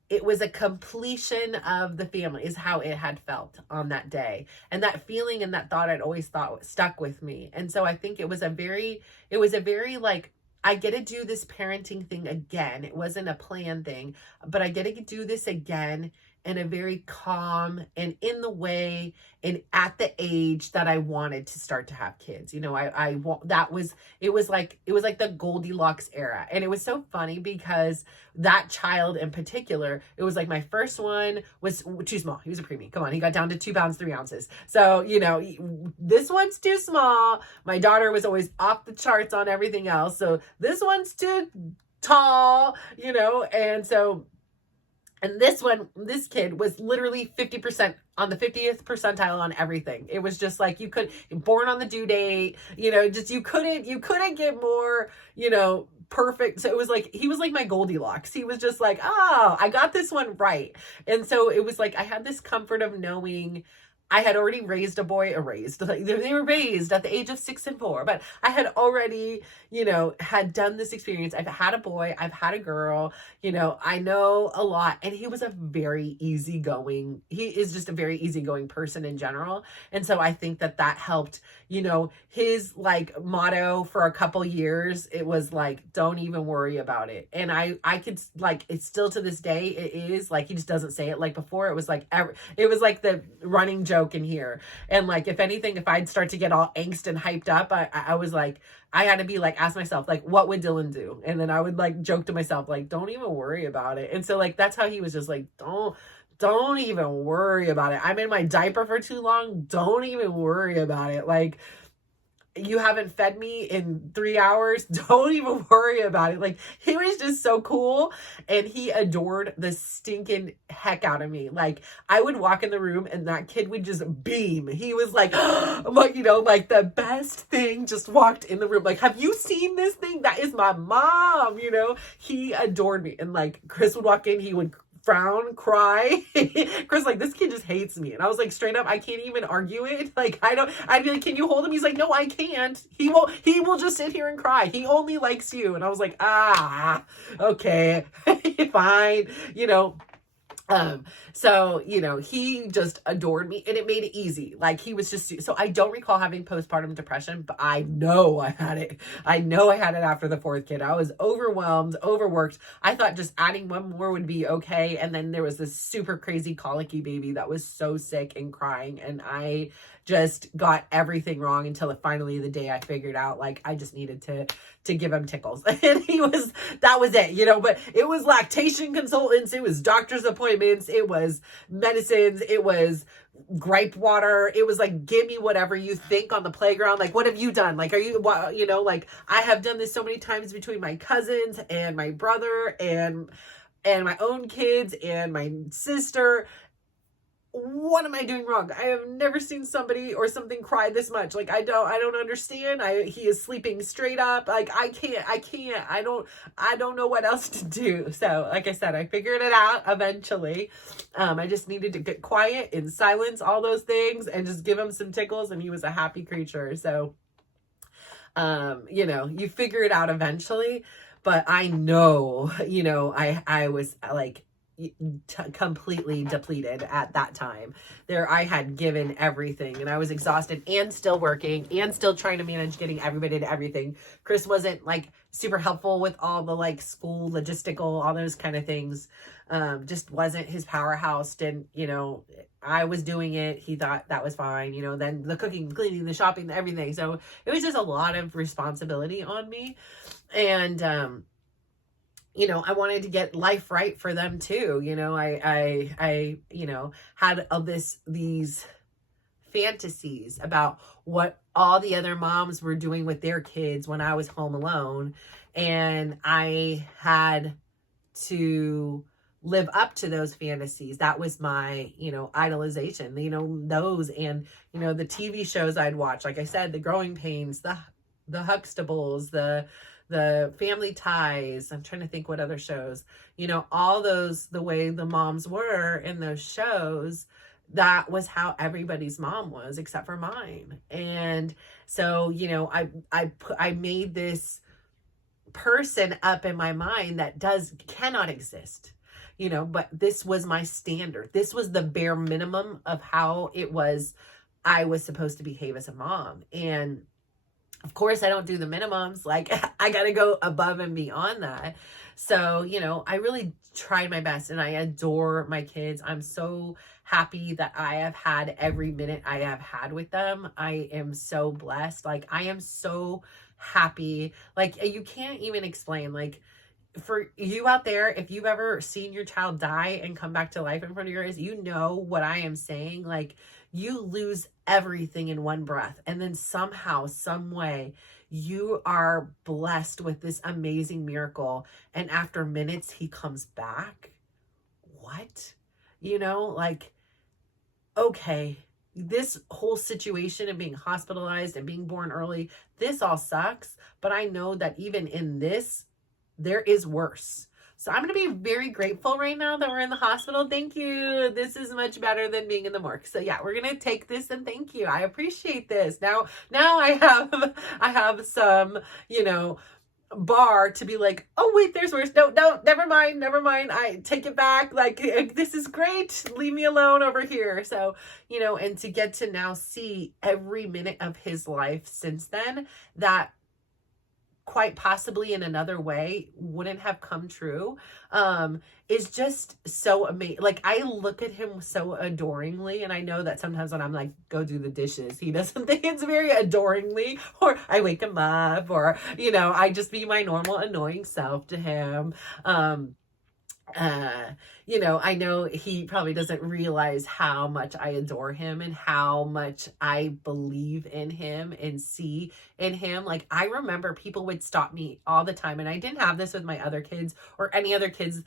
it was a completion of the family is how it had felt on that day. And that feeling and that thought I'd always thought stuck with me. And so I think it was a very like, I get to do this parenting thing again. It wasn't a planned thing, but I get to do this again. and a very calm and in the way and at the age that I wanted to start to have kids. I want, that was, it was like the Goldilocks era. And it was so funny because that child in particular, it was like my first one was too small. He was a preemie. Come on. He got down to 2 pounds, 3 ounces. So, this one's too small. My daughter was always off the charts on everything else. So this one's too tall, and this kid was literally 50% on the 50th percentile on everything. It was just like, born on the due date, just you couldn't get more, perfect. So it was like, he was like my Goldilocks. He was just like, oh, I got this one right. And so it was like, I had this comfort of knowing I had already raised a boy, they were raised at the age of 6 and 4, but I had already, had done this experience. I've had a boy, I've had a girl, I know a lot. And he is just a very easygoing person in general. And so I think that helped, his like motto for a couple years, it was like, don't even worry about it. And I could like, it's still to this day, it is like, he just doesn't say it like before. It was like, it was like the running joke in here. And like, if anything, if I'd start to get all angst and hyped up, I was like, I had to be like, ask myself, like, what would Dylan do? And then I would like joke to myself, like, don't even worry about it. And so like, that's how he was just like, don't even worry about it. I'm in my diaper for too long. Don't even worry about it. Like, you haven't fed me in 3 hours. Don't even worry about it. Like, he was just so cool. And he adored the stinking heck out of me. Like, I would walk in the room and that kid would just beam. He was like, like the best thing just walked in the room. Like, have you seen this thing? That is my mom, He adored me. And like, Chris would walk in, he would frown, cry. Chris, like, this kid just hates me. And I was like, straight up, I can't even argue it. Like, I'd be like, can you hold him? He's like, no, I can't. He will just sit here and cry. He only likes you. And I was like, okay, fine. So, he just adored me and it made it easy. Like, he was just, so I don't recall having postpartum depression, but I know I had it. I know I had it after the 4th kid. I was overwhelmed, overworked. I thought just adding one more would be okay. And then there was this super crazy colicky baby that was so sick and crying. And I just got everything wrong until finally the day I figured out, like, I just needed to give him tickles. And that was it, but it was lactation consultants, it was doctor's appointments, it was medicines, it was gripe water. It was like, give me whatever you think on the playground. Like, what have you done? Like, are you, like, I have done this so many times between my cousins and my brother and my own kids and my sister. What am I doing wrong? I have never seen somebody or something cry this much. Like, I don't understand. He is sleeping straight up. Like, I can't, I don't know what else to do. So, like I said, I figured it out eventually. I just needed to get quiet, in silence, all those things, and just give him some tickles, and he was a happy creature. So, you figure it out eventually, but I know, I was like, completely depleted at that time. I had given everything and I was exhausted and still working and still trying to manage getting everybody to everything. Chris wasn't like super helpful with all the like school logistical, all those kind of things. Just wasn't his powerhouse. Didn't, I was doing it. He thought that was fine, then the cooking, cleaning, the shopping, everything. So it was just a lot of responsibility on me. And, I wanted to get life right for them too. I had these fantasies about what all the other moms were doing with their kids when I was home alone. And I had to live up to those fantasies. That was my, idolization, those, and, the TV shows I'd watch, like I said, the Growing Pains, the Huxtables, the Family Ties. I'm trying to think what other shows, all those, the way the moms were in those shows, that was how everybody's mom was except for mine. And so, I made this person up in my mind that cannot exist, but this was my standard. This was the bare minimum of how I was supposed to behave as a mom. And of course, I don't do the minimums. Like, I got to go above and beyond that. So, I really tried my best, and I adore my kids. I'm so happy that I have had every minute I have had with them. I am so blessed. Like, I am so happy. Like, you can't even explain. Like, for you out there, if you've ever seen your child die and come back to life in front of your eyes, you know what I am saying. Like, you lose everything in one breath, and then somehow, some way, you are blessed with this amazing miracle, and after minutes he comes back. What? Like, okay, this whole situation and being hospitalized and being born early, this all sucks, but I know that even in this, there is worse. So I'm going to be very grateful right now that we're in the hospital. Thank you. This is much better than being in the morgue. So yeah, we're going to take this, and thank you. I appreciate this. Now I have some, bar to be like, oh wait, there's worse. No, never mind. I take it back. Like, this is great. Leave me alone over here. So, and to get to now see every minute of his life since then, that quite possibly in another way wouldn't have come true, is just so amazing. Like, I look at him so adoringly, and I know that sometimes when I'm like, go do the dishes, he doesn't think it's very adoringly, or I wake him up, or I just be my normal annoying self to him. I know he probably doesn't realize how much I adore him and how much I believe in him and see in him. Like, I remember people would stop me all the time, and I didn't have this with my other kids or any other kids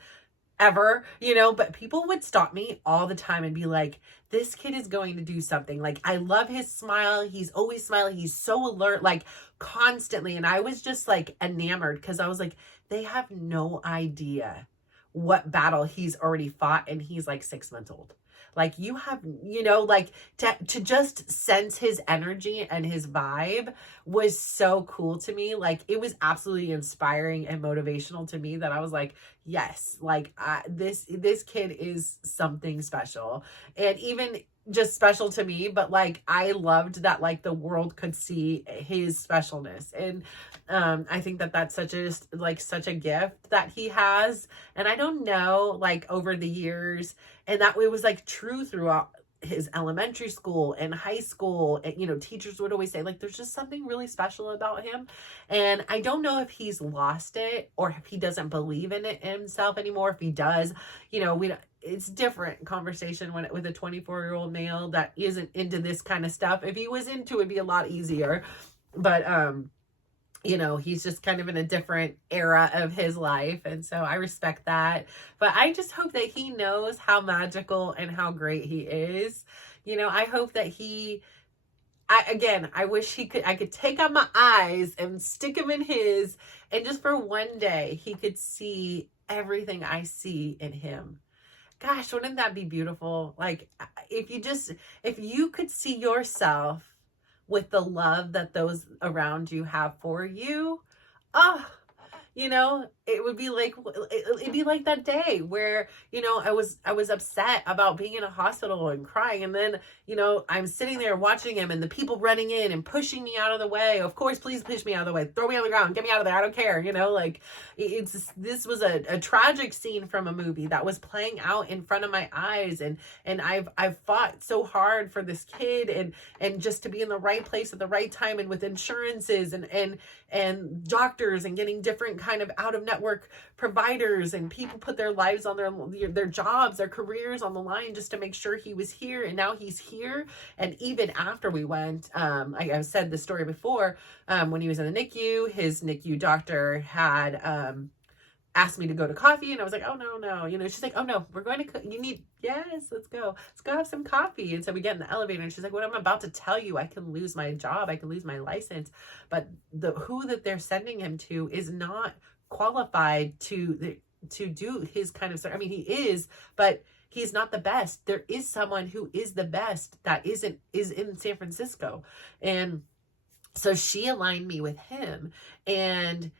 ever, but people would stop me all the time and be like, this kid is going to do something. Like, I love his smile. He's always smiling. He's so alert, like, constantly. And I was just like enamored, because I was like, they have no idea what battle he's already fought, and he's like 6 months old. Like, you have, like, to just sense his energy and his vibe was so cool to me. Like, it was absolutely inspiring and motivational to me, that I was like, yes, like, this kid is something special. And even just special to me, but like, I loved that, like, the world could see his specialness. And I think that that's such a gift that he has. And I don't know, like, over the years, and that it was like true throughout his elementary school and high school, and teachers would always say, like, there's just something really special about him. And I don't know if he's lost it, or if he doesn't believe in it himself anymore. If he does, it's different conversation with a 24-year-old male that isn't into this kind of stuff. If he was into it, it'd be a lot easier. But he's just kind of in a different era of his life. And so I respect that. But I just hope that he knows how magical and how great he is. I hope that I wish I could take out my eyes and stick him in his, and just for one day, he could see everything I see in him. Gosh, wouldn't that be beautiful? Like, if you could see yourself with the love that those around you have for you, oh, it'd be like that day where, I was upset about being in a hospital and crying. And then, I'm sitting there watching him, and the people running in and pushing me out of the way. Of course, please push me out of the way. Throw me on the ground. Get me out of there. I don't care. Like, this was a tragic scene from a movie that was playing out in front of my eyes. And I've fought so hard for this kid, and just to be in the right place at the right time, and with insurances and doctors, and getting different kind of out of network providers, and people put their lives on their jobs, their careers on the line, just to make sure he was here. And now he's here. And even after we went, I've said this story before, when he was in the NICU, his NICU doctor had asked me to go to coffee, and I was like, oh no, she's like, oh no, we're going to, yes, let's go have some coffee. And so we get in the elevator, and she's like, what I'm about to tell you, I can lose my job, I can lose my license, but who that they're sending him to is not qualified to do his kind of, I mean, he is, but he's not the best. There is someone who is the best that is in San Francisco. And so she aligned me with him. And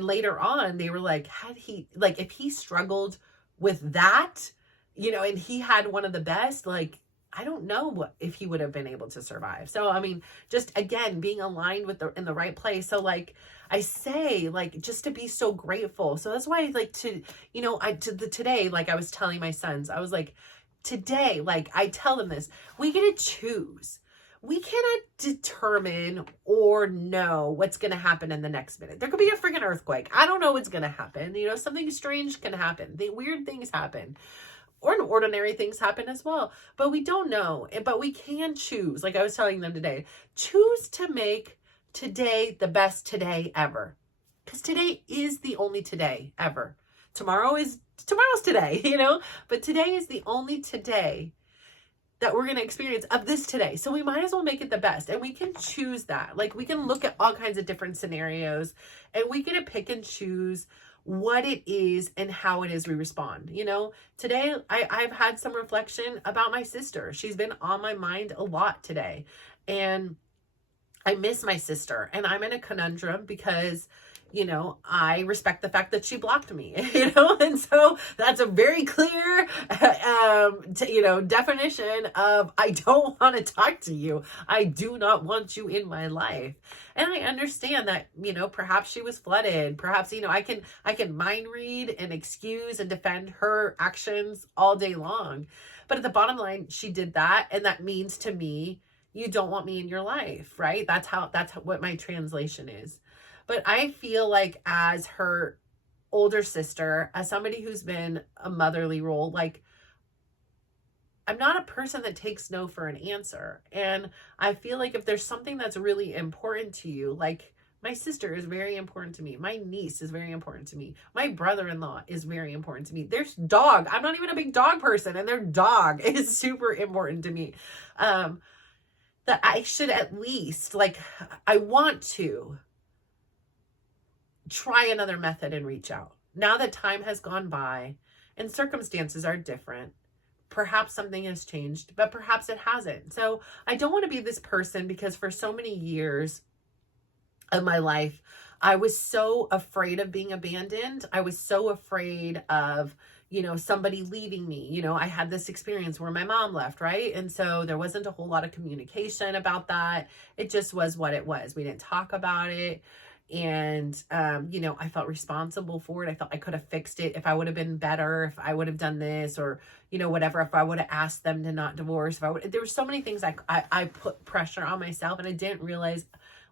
later on, they were like, if he struggled with that, and he had one of the best, like, I don't know if he would have been able to survive. So, I mean, just again, being aligned with in the right place. So like I say, like, just to be so grateful. So that's why I like to, today, like I was telling my sons, I was like, today, like I tell them this, we get to choose. We cannot determine or know what's going to happen in the next minute. There could be a freaking earthquake. I don't know what's going to happen. Something strange can happen. Weird things happen. Or ordinary things happen as well. But we don't know. But we can choose. Like I was telling them today, choose to make today the best today ever. Because today is the only today ever. Tomorrow's today, But today is the only today that we're going to experience of this today. So we might as well make it the best. And we can choose that. Like we can look at all kinds of different scenarios and we get to pick and choose what it is and how it is we respond. Today I've had some reflection about my sister. She's been on my mind a lot today. And I miss my sister. And I'm in a conundrum because I respect the fact that she blocked me, and so that's a very clear, definition of, I don't want to talk to you. I do not want you in my life. And I understand that, perhaps she was flooded. Perhaps, I can mind read and excuse and defend her actions all day long. But at the bottom line, she did that. And that means to me, you don't want me in your life, right? That's what my translation is. But I feel like as her older sister, as somebody who's been a motherly role, like I'm not a person that takes no for an answer. And I feel like if there's something that's really important to you, like my sister is very important to me. My niece is very important to me. My brother-in-law is very important to me. There's dog. I'm not even a big dog person, and their dog is super important to me. That I should at least, I want to try another method and reach out. Now that time has gone by and circumstances are different, perhaps something has changed, but perhaps it hasn't. So I don't want to be this person, because for so many years of my life, I was so afraid of being abandoned. I was so afraid of, somebody leaving me. I had this experience where my mom left, right? And so there wasn't a whole lot of communication about that. It just was what it was. We didn't talk about it. And, I felt responsible for it. I felt I could have fixed it if I would have been better, if I would have done this, or, whatever, if I would have asked them to not divorce, there were so many things I put pressure on myself, and I didn't realize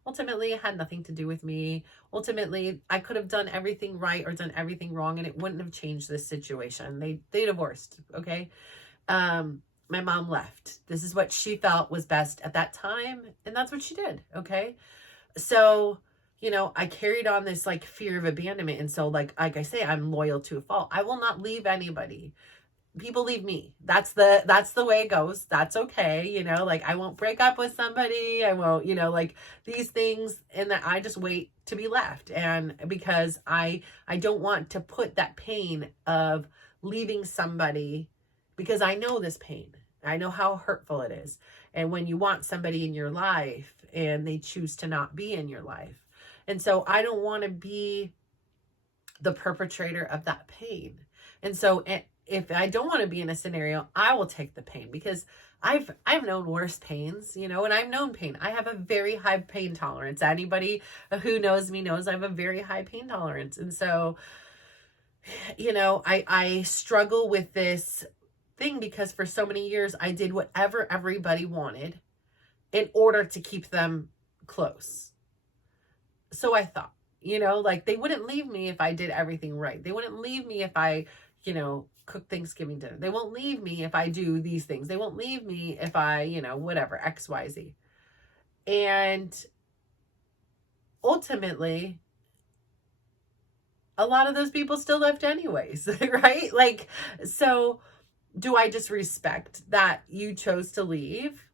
ultimately it had nothing to do with me. Ultimately, I could have done everything right or done everything wrong, and it wouldn't have changed this situation. They divorced. Okay. My mom left. This is what she felt was best at that time. And that's what she did. Okay. So, I carried on this fear of abandonment. And so like I say, I'm loyal to a fault. I will not leave anybody. People leave me. That's the way it goes. That's okay. I won't break up with somebody. I won't, these things, and that I just wait to be left. And because I don't want to put that pain of leaving somebody, because I know this pain. I know how hurtful it is. And when you want somebody in your life and they choose to not be in your life. And so I don't want to be the perpetrator of that pain. And so if I don't want to be in a scenario, I will take the pain, because I've known worse pains, and I've known pain. I have a very high pain tolerance. Anybody who knows me knows I have a very high pain tolerance. And so, I struggle with this thing, because for so many years I did whatever everybody wanted in order to keep them close. So I thought, they wouldn't leave me if I did everything right. They wouldn't leave me if I, cook Thanksgiving dinner. They won't leave me if I do these things. They won't leave me if I, whatever, X, Y, Z. And ultimately, a lot of those people still left anyways, right? So do I just respect that you chose to leave?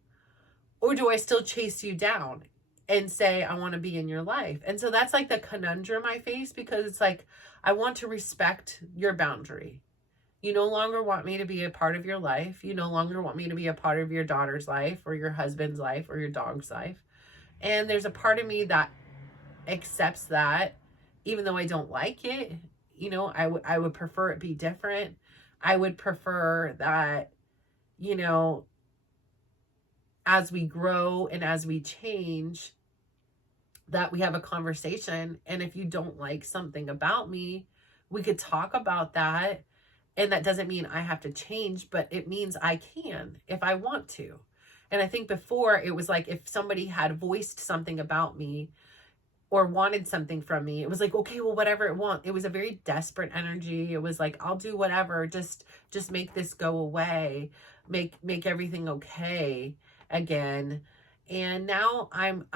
Or do I still chase you down and say, I want to be in your life? And so that's the conundrum I face, because it's I want to respect your boundary. You no longer want me to be a part of your life. You no longer want me to be a part of your daughter's life or your husband's life or your dog's life. And there's a part of me that accepts that, even though I don't like it. I would prefer it be different. I would prefer that, as we grow and as we change, that we have a conversation. And if you don't like something about me, we could talk about that. And that doesn't mean I have to change, but it means I can if I want to. And I think before it was like if somebody had voiced something about me or wanted something from me, it was like, okay, well, whatever it wants. It was a very desperate energy. It was like, I'll do whatever, just make this go away, make everything okay again. And now I'm,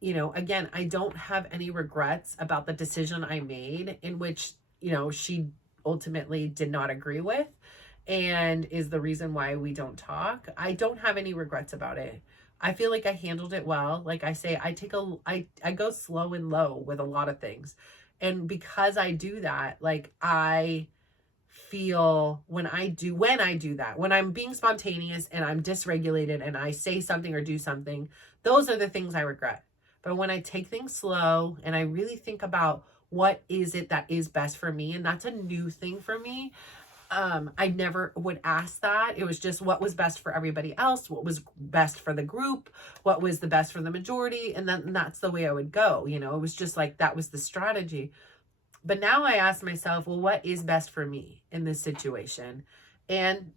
you know, again, I don't have any regrets about the decision I made, in which, you know, she ultimately did not agree with and is the reason why we don't talk. I don't have any regrets about it. I feel like I handled it well. Like I say, I go slow and low with a lot of things. And because I do that, like I feel when I do that, when I'm being spontaneous and I'm dysregulated and I say something or do something, those are the things I regret. But when I take things slow and I really think about what is it that is best for me, and that's a new thing for me. I never would ask that. It was just what was best for everybody else, what was best for the group, what was the best for the majority. And then that's the way I would go. You know, it was just like, that was the strategy. But now I ask myself, well, what is best for me in this situation? And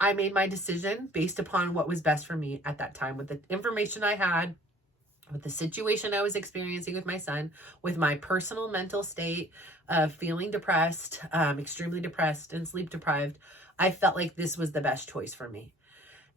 I made my decision based upon what was best for me at that time with the information I had, with the situation I was experiencing with my son, with my personal mental state of feeling depressed, extremely depressed and sleep deprived. I felt like this was the best choice for me.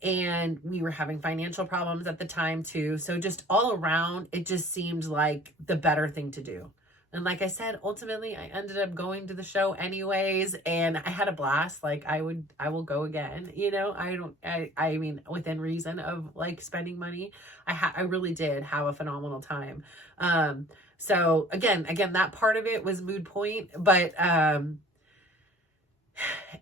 And we were having financial problems at the time too. So just all around, it just seemed like the better thing to do. And like I said, ultimately I ended up going to the show anyways, and I had a blast. Like I will go again, you know. I mean, within reason of like spending money, I really did have a phenomenal time. So again, that part of it was mood point, but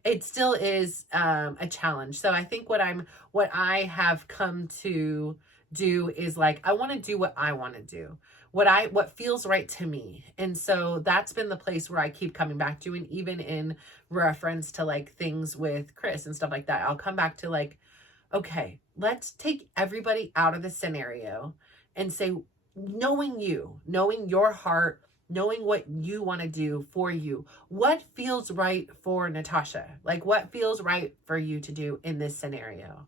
it still is a challenge. So I think what I have come to do is like, I want to do what I want to do, what feels right to me. And so that's been the place where I keep coming back to. And even in reference to like things with Chris and stuff like that, I'll come back to like, okay, let's take everybody out of the scenario and say, knowing your heart, knowing what you want to do for you, what feels right for Natasha? Like what feels right for you to do in this scenario?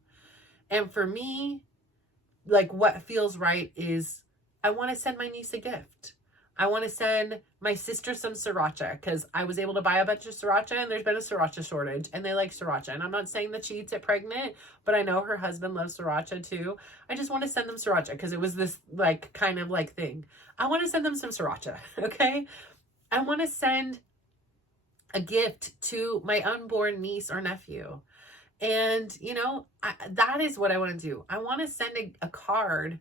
And for me, like what feels right is I want to send my niece a gift. I want to send my sister some sriracha because I was able to buy a bunch of sriracha and there's been a sriracha shortage and they like sriracha. And I'm not saying that she eats it pregnant, but I know her husband loves sriracha too. I just want to send them sriracha because it was this like kind of like thing. I want to send them some sriracha, okay? I want to send a gift to my unborn niece or nephew. And, you know, that is what I want to do. I want to send a card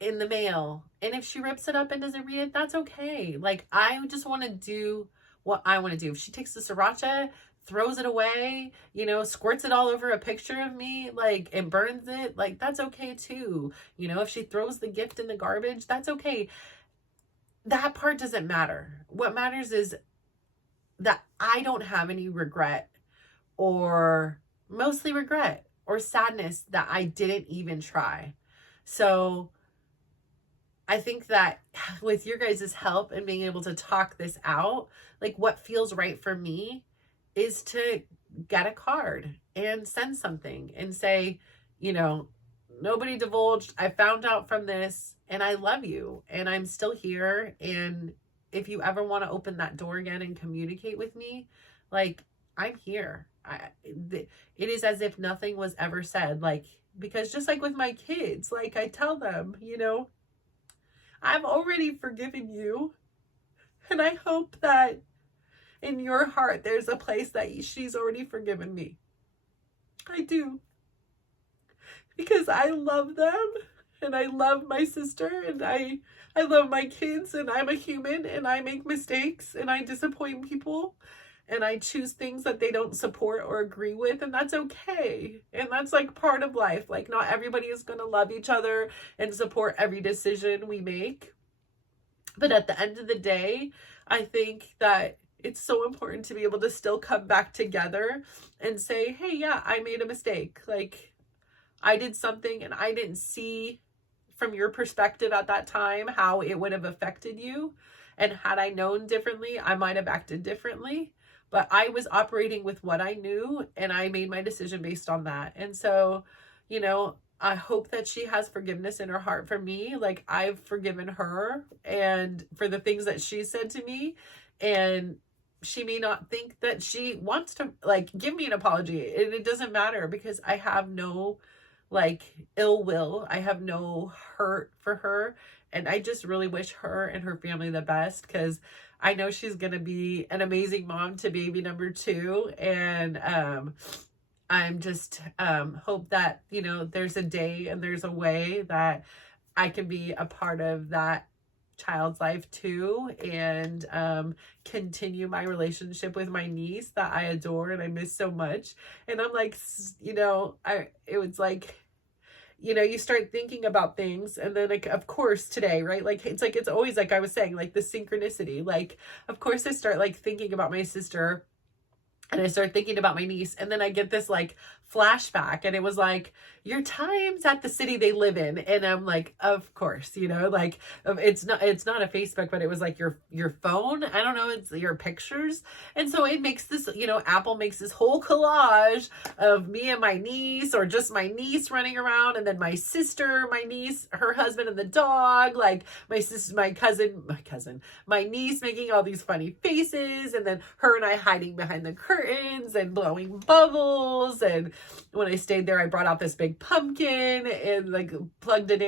in the mail. And if she rips it up and doesn't read it, that's okay. Like, I just want to do what I want to do. If she takes the sriracha, throws it away, you know, squirts it all over a picture of me, like, and burns it, like, that's okay too. You know, if she throws the gift in the garbage, that's okay. That part doesn't matter. What matters is that I don't have any regret, or mostly regret or sadness that I didn't even try. So I think that with your guys' help and being able to talk this out, like what feels right for me is to get a card and send something and say, you know, nobody divulged. I found out from this and I love you and I'm still here. And if you ever want to open that door again and communicate with me, like I'm here. It is as if nothing was ever said. Like, because just like with my kids, like I tell them, you know, I've already forgiven you. And I hope that in your heart, there's a place that she's already forgiven me. I do. Because I love them and I love my sister and I love my kids and I'm a human and I make mistakes and I disappoint people and I choose things that they don't support or agree with, and that's okay. And that's like part of life. Like not everybody is going to love each other and support every decision we make. But at the end of the day, I think that it's so important to be able to still come back together and say, hey, yeah, I made a mistake. Like, I did something and I didn't see from your perspective at that time how it would have affected you. And had I known differently, I might have acted differently. But I was operating with what I knew, and I made my decision based on that. And so, I hope that she has forgiveness in her heart for me. Like, I've forgiven her and for the things that she said to me. And she may not think that she wants to like give me an apology. And it doesn't matter because I have no like ill will. I have no hurt for her. And I just really wish her and her family the best, because I know she's going to be an amazing mom to baby number 2. And I'm just hope that, there's a day and there's a way that I can be a part of that child's life too, and continue my relationship with my niece that I adore and I miss so much. And I'm like, it was like, you start thinking about things, and then like, of course today, right? Like, it's always like I was saying, like the synchronicity, like, of course I start like thinking about my sister, and I start thinking about my niece, and then I get this like flashback, and it was like, your times at the city they live in. And I'm like, of course, like it's not a Facebook, but it was like your phone. I don't know, it's your pictures. And so it makes this, Apple makes this whole collage of me and my niece, or just my niece running around, and then my sister, my niece, her husband, and the dog, like my sister, my niece making all these funny faces, and then her and I hiding behind the curtains and blowing bubbles. And when I stayed there, I brought out this big pumpkin and like plugged it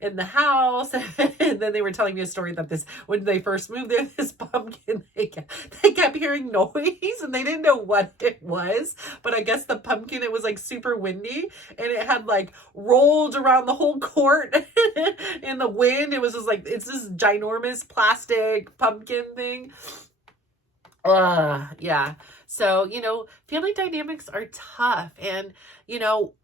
in the house. And then they were telling me a story that when they first moved there, this pumpkin, they kept hearing noise and they didn't know what it was. But I guess the pumpkin, it was like super windy, and it had like rolled around the whole court in the wind. It was just like, it's this ginormous plastic pumpkin thing. Yeah. So, family dynamics are tough. And,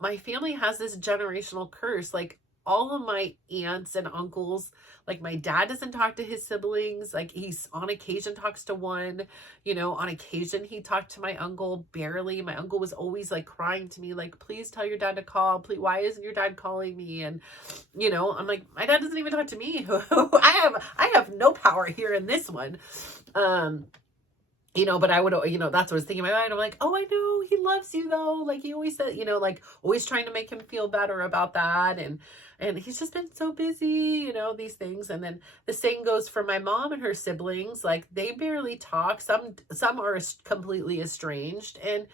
my family has this generational curse. Like, all of my aunts and uncles, like my dad doesn't talk to his siblings. Like, he's on occasion talks to one, on occasion he talked to my uncle barely. My uncle was always like crying to me, like, please tell your dad to call. Please, why isn't your dad calling me? And, I'm like, my dad doesn't even talk to me. I have no power here in this one. But I would, that's what I was thinking in my mind. I'm like, oh, I know he loves you though. Like, he always said, like always trying to make him feel better about that. And he's just been so busy, these things. And then the same goes for my mom and her siblings. Like, they barely talk. Some are completely estranged, and,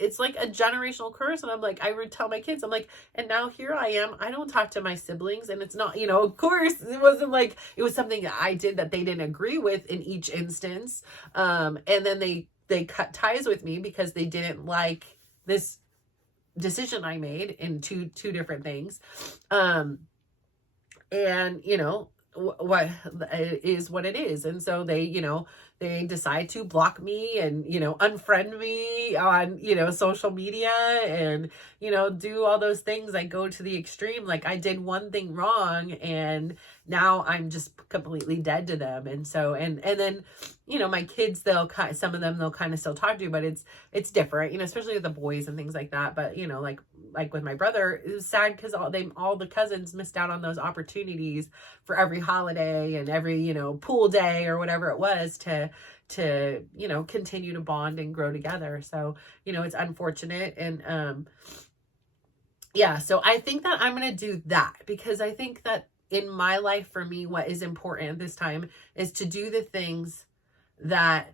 it's like a generational curse. And I'm like, I would tell my kids, I'm like, and now here I am. I don't talk to my siblings. And it's not, of course, it wasn't like, it was something that I did that they didn't agree with in each instance. And then they cut ties with me because they didn't like this decision I made in two different things. And, what it is what it is. And so they decide to block me and, unfriend me on, social media, and, do all those things. I go to the extreme. Like, I did one thing wrong and now I'm just completely dead to them. And so, and then, my kids, some of them they'll kind of still talk to, but it's different, especially with the boys and things like that. But, like with my brother, it was sad because all the cousins missed out on those opportunities for every holiday and every, pool day or whatever it was to continue to bond and grow together. So, it's unfortunate. And, yeah, so I think that I'm going to do that, because I think that in my life, for me, what is important at this time is to do the things that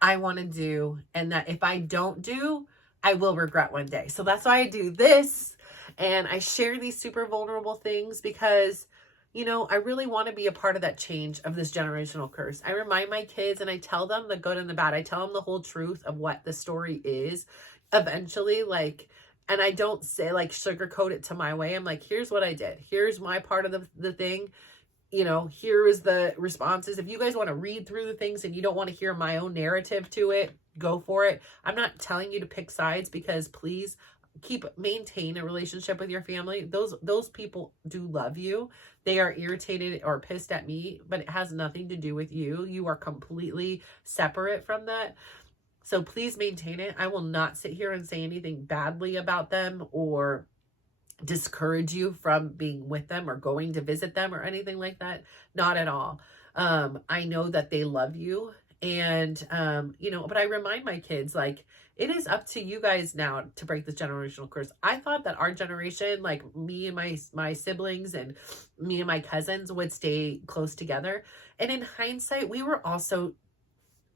I want to do, and that if I don't do, I will regret one day. So that's why I do this, and I share these super vulnerable things, because I really want to be a part of that change of this generational curse. I remind my kids, and I tell them the good and the bad. I tell them the whole truth of what the story is eventually, and I don't say like sugarcoat it to my way. I'm like, here's what I did. Here's my part of the thing. Here is the responses. If you guys want to read through the things and you don't want to hear my own narrative to it, go for it. I'm not telling you to pick sides, because please maintain a relationship with your family. Those people do love you. They are irritated or pissed at me, but it has nothing to do with you. You are completely separate from that. So please maintain it. I will not sit here and say anything badly about them or discourage you from being with them or going to visit them or anything like that. Not at all. I know that they love you, and but I remind my kids, like, it is up to you guys now to break this generational curse. I thought that our generation, like me and my siblings and me and my cousins, would stay close together. And in hindsight, we were also,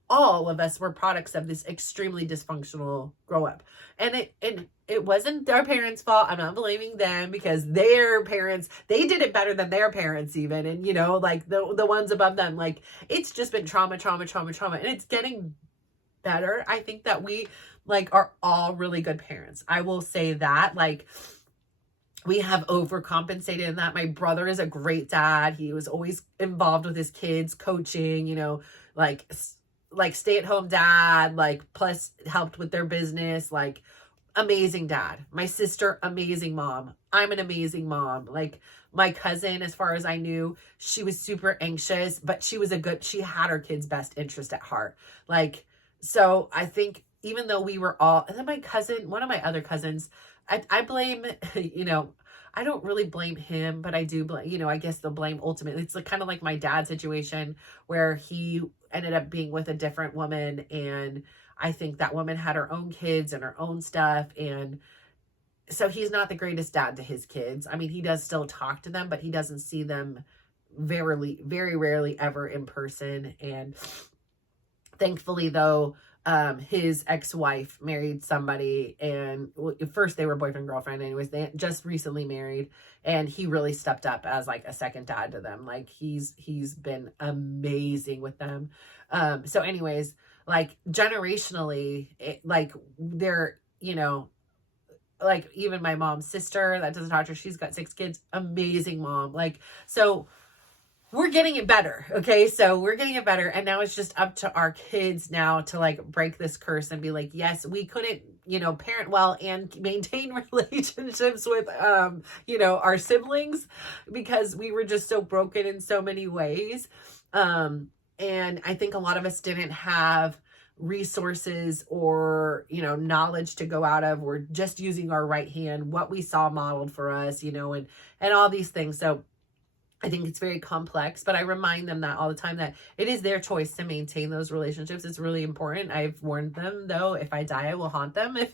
all of us were products of this extremely dysfunctional grow up. And it wasn't our parents' fault. I'm not blaming them, because their parents, they did it better than their parents even. And like the ones above them, like, it's just been trauma. And it's getting better. I think that we, like, are all really good parents. I will say that, like, we have overcompensated in that. My brother is a great dad. He was always involved with his kids, coaching, like stay-at-home dad, like, plus helped with their business, like, amazing dad. My sister, amazing mom. I'm an amazing mom. Like, my cousin, as far as I knew, she was super anxious, but she had her kids' best interest at heart. Like, so I think even though we were all, and then my cousin, one of my other cousins, I blame, I don't really blame him, but I do blame, I guess the blame ultimately, it's like kind of like my dad's situation, where he ended up being with a different woman. And I think that woman had her own kids and her own stuff. And so he's not the greatest dad to his kids. I mean, he does still talk to them, but he doesn't see them very rarely ever in person. And thankfully, though, his ex-wife married somebody, and first they were boyfriend girlfriend. Anyways, they just recently married, and he really stepped up as like a second dad to them. Like, he's been amazing with them. So anyways, like, generationally, like, they're, like, even my mom's sister that doesn't talk to her, she's got 6 kids, amazing mom. Like, so we're getting it better. Okay. So we're getting it better. And now it's just up to our kids now to, like, break this curse and be like, yes, we couldn't, parent well and maintain relationships with, our siblings, because we were just so broken in so many ways. And I think a lot of us didn't have resources or, knowledge to go out of. We're just using our right hand, what we saw modeled for us, and all these things. So I think it's very complex, but I remind them that all the time, that it is their choice to maintain those relationships. It's really important. I've warned them, though, if I die, I will haunt them if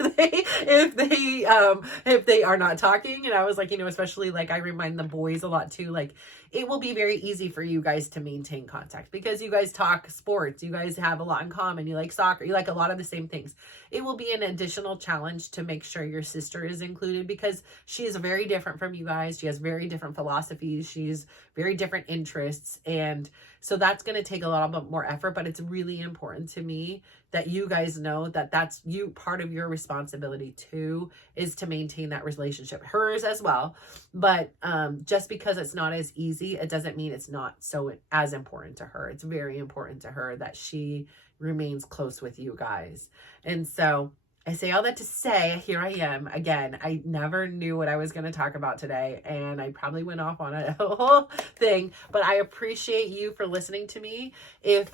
they are not talking. And I was like, especially, like, I remind the boys a lot too, like, it will be very easy for you guys to maintain contact, because you guys talk sports, you guys have a lot in common, you like soccer, you like a lot of the same things. It will be an additional challenge to make sure your sister is included, because she is very different from you guys. She has very different philosophies. She's very different interests. And so that's going to take a little bit more effort, but it's really important to me that you guys know that that's part of your responsibility too, is to maintain that relationship, hers as well. But just because it's not as easy, it doesn't mean it's not so as important to her. It's very important to her that she remains close with you guys. And so I say all that to say, here I am again. I never knew what I was going to talk about today, and I probably went off on a whole thing, but I appreciate you for listening to me. If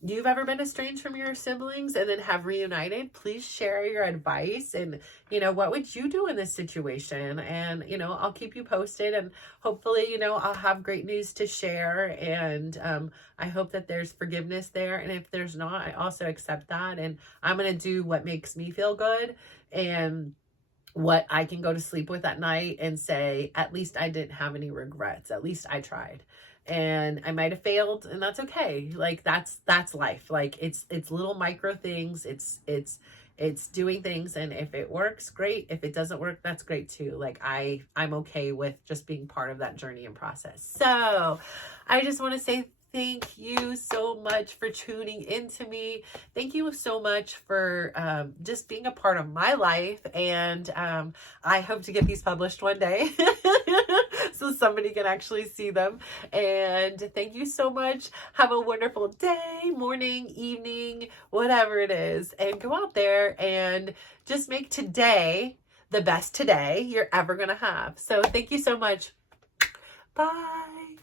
you've ever been estranged from your siblings and then have reunited, please share your advice and, what would you do in this situation? And, I'll keep you posted, and hopefully, I'll have great news to share. And I hope that there's forgiveness there. And if there's not, I also accept that. And I'm going to do what makes me feel good and what I can go to sleep with at night and say, at least I didn't have any regrets. At least I tried. And I might have failed, and that's okay. Like, that's life. Like, it's little micro things. It's doing things. And if it works, great. If it doesn't work, that's great too. Like, I'm okay with just being part of that journey and process. So I just want to say thank you so much for tuning into me. Thank you so much for just being a part of my life. And I hope to get these published one day so somebody can actually see them. And thank you so much. Have a wonderful day, morning, evening, whatever it is. And go out there and just make today the best today you're ever going to have. So thank you so much. Bye.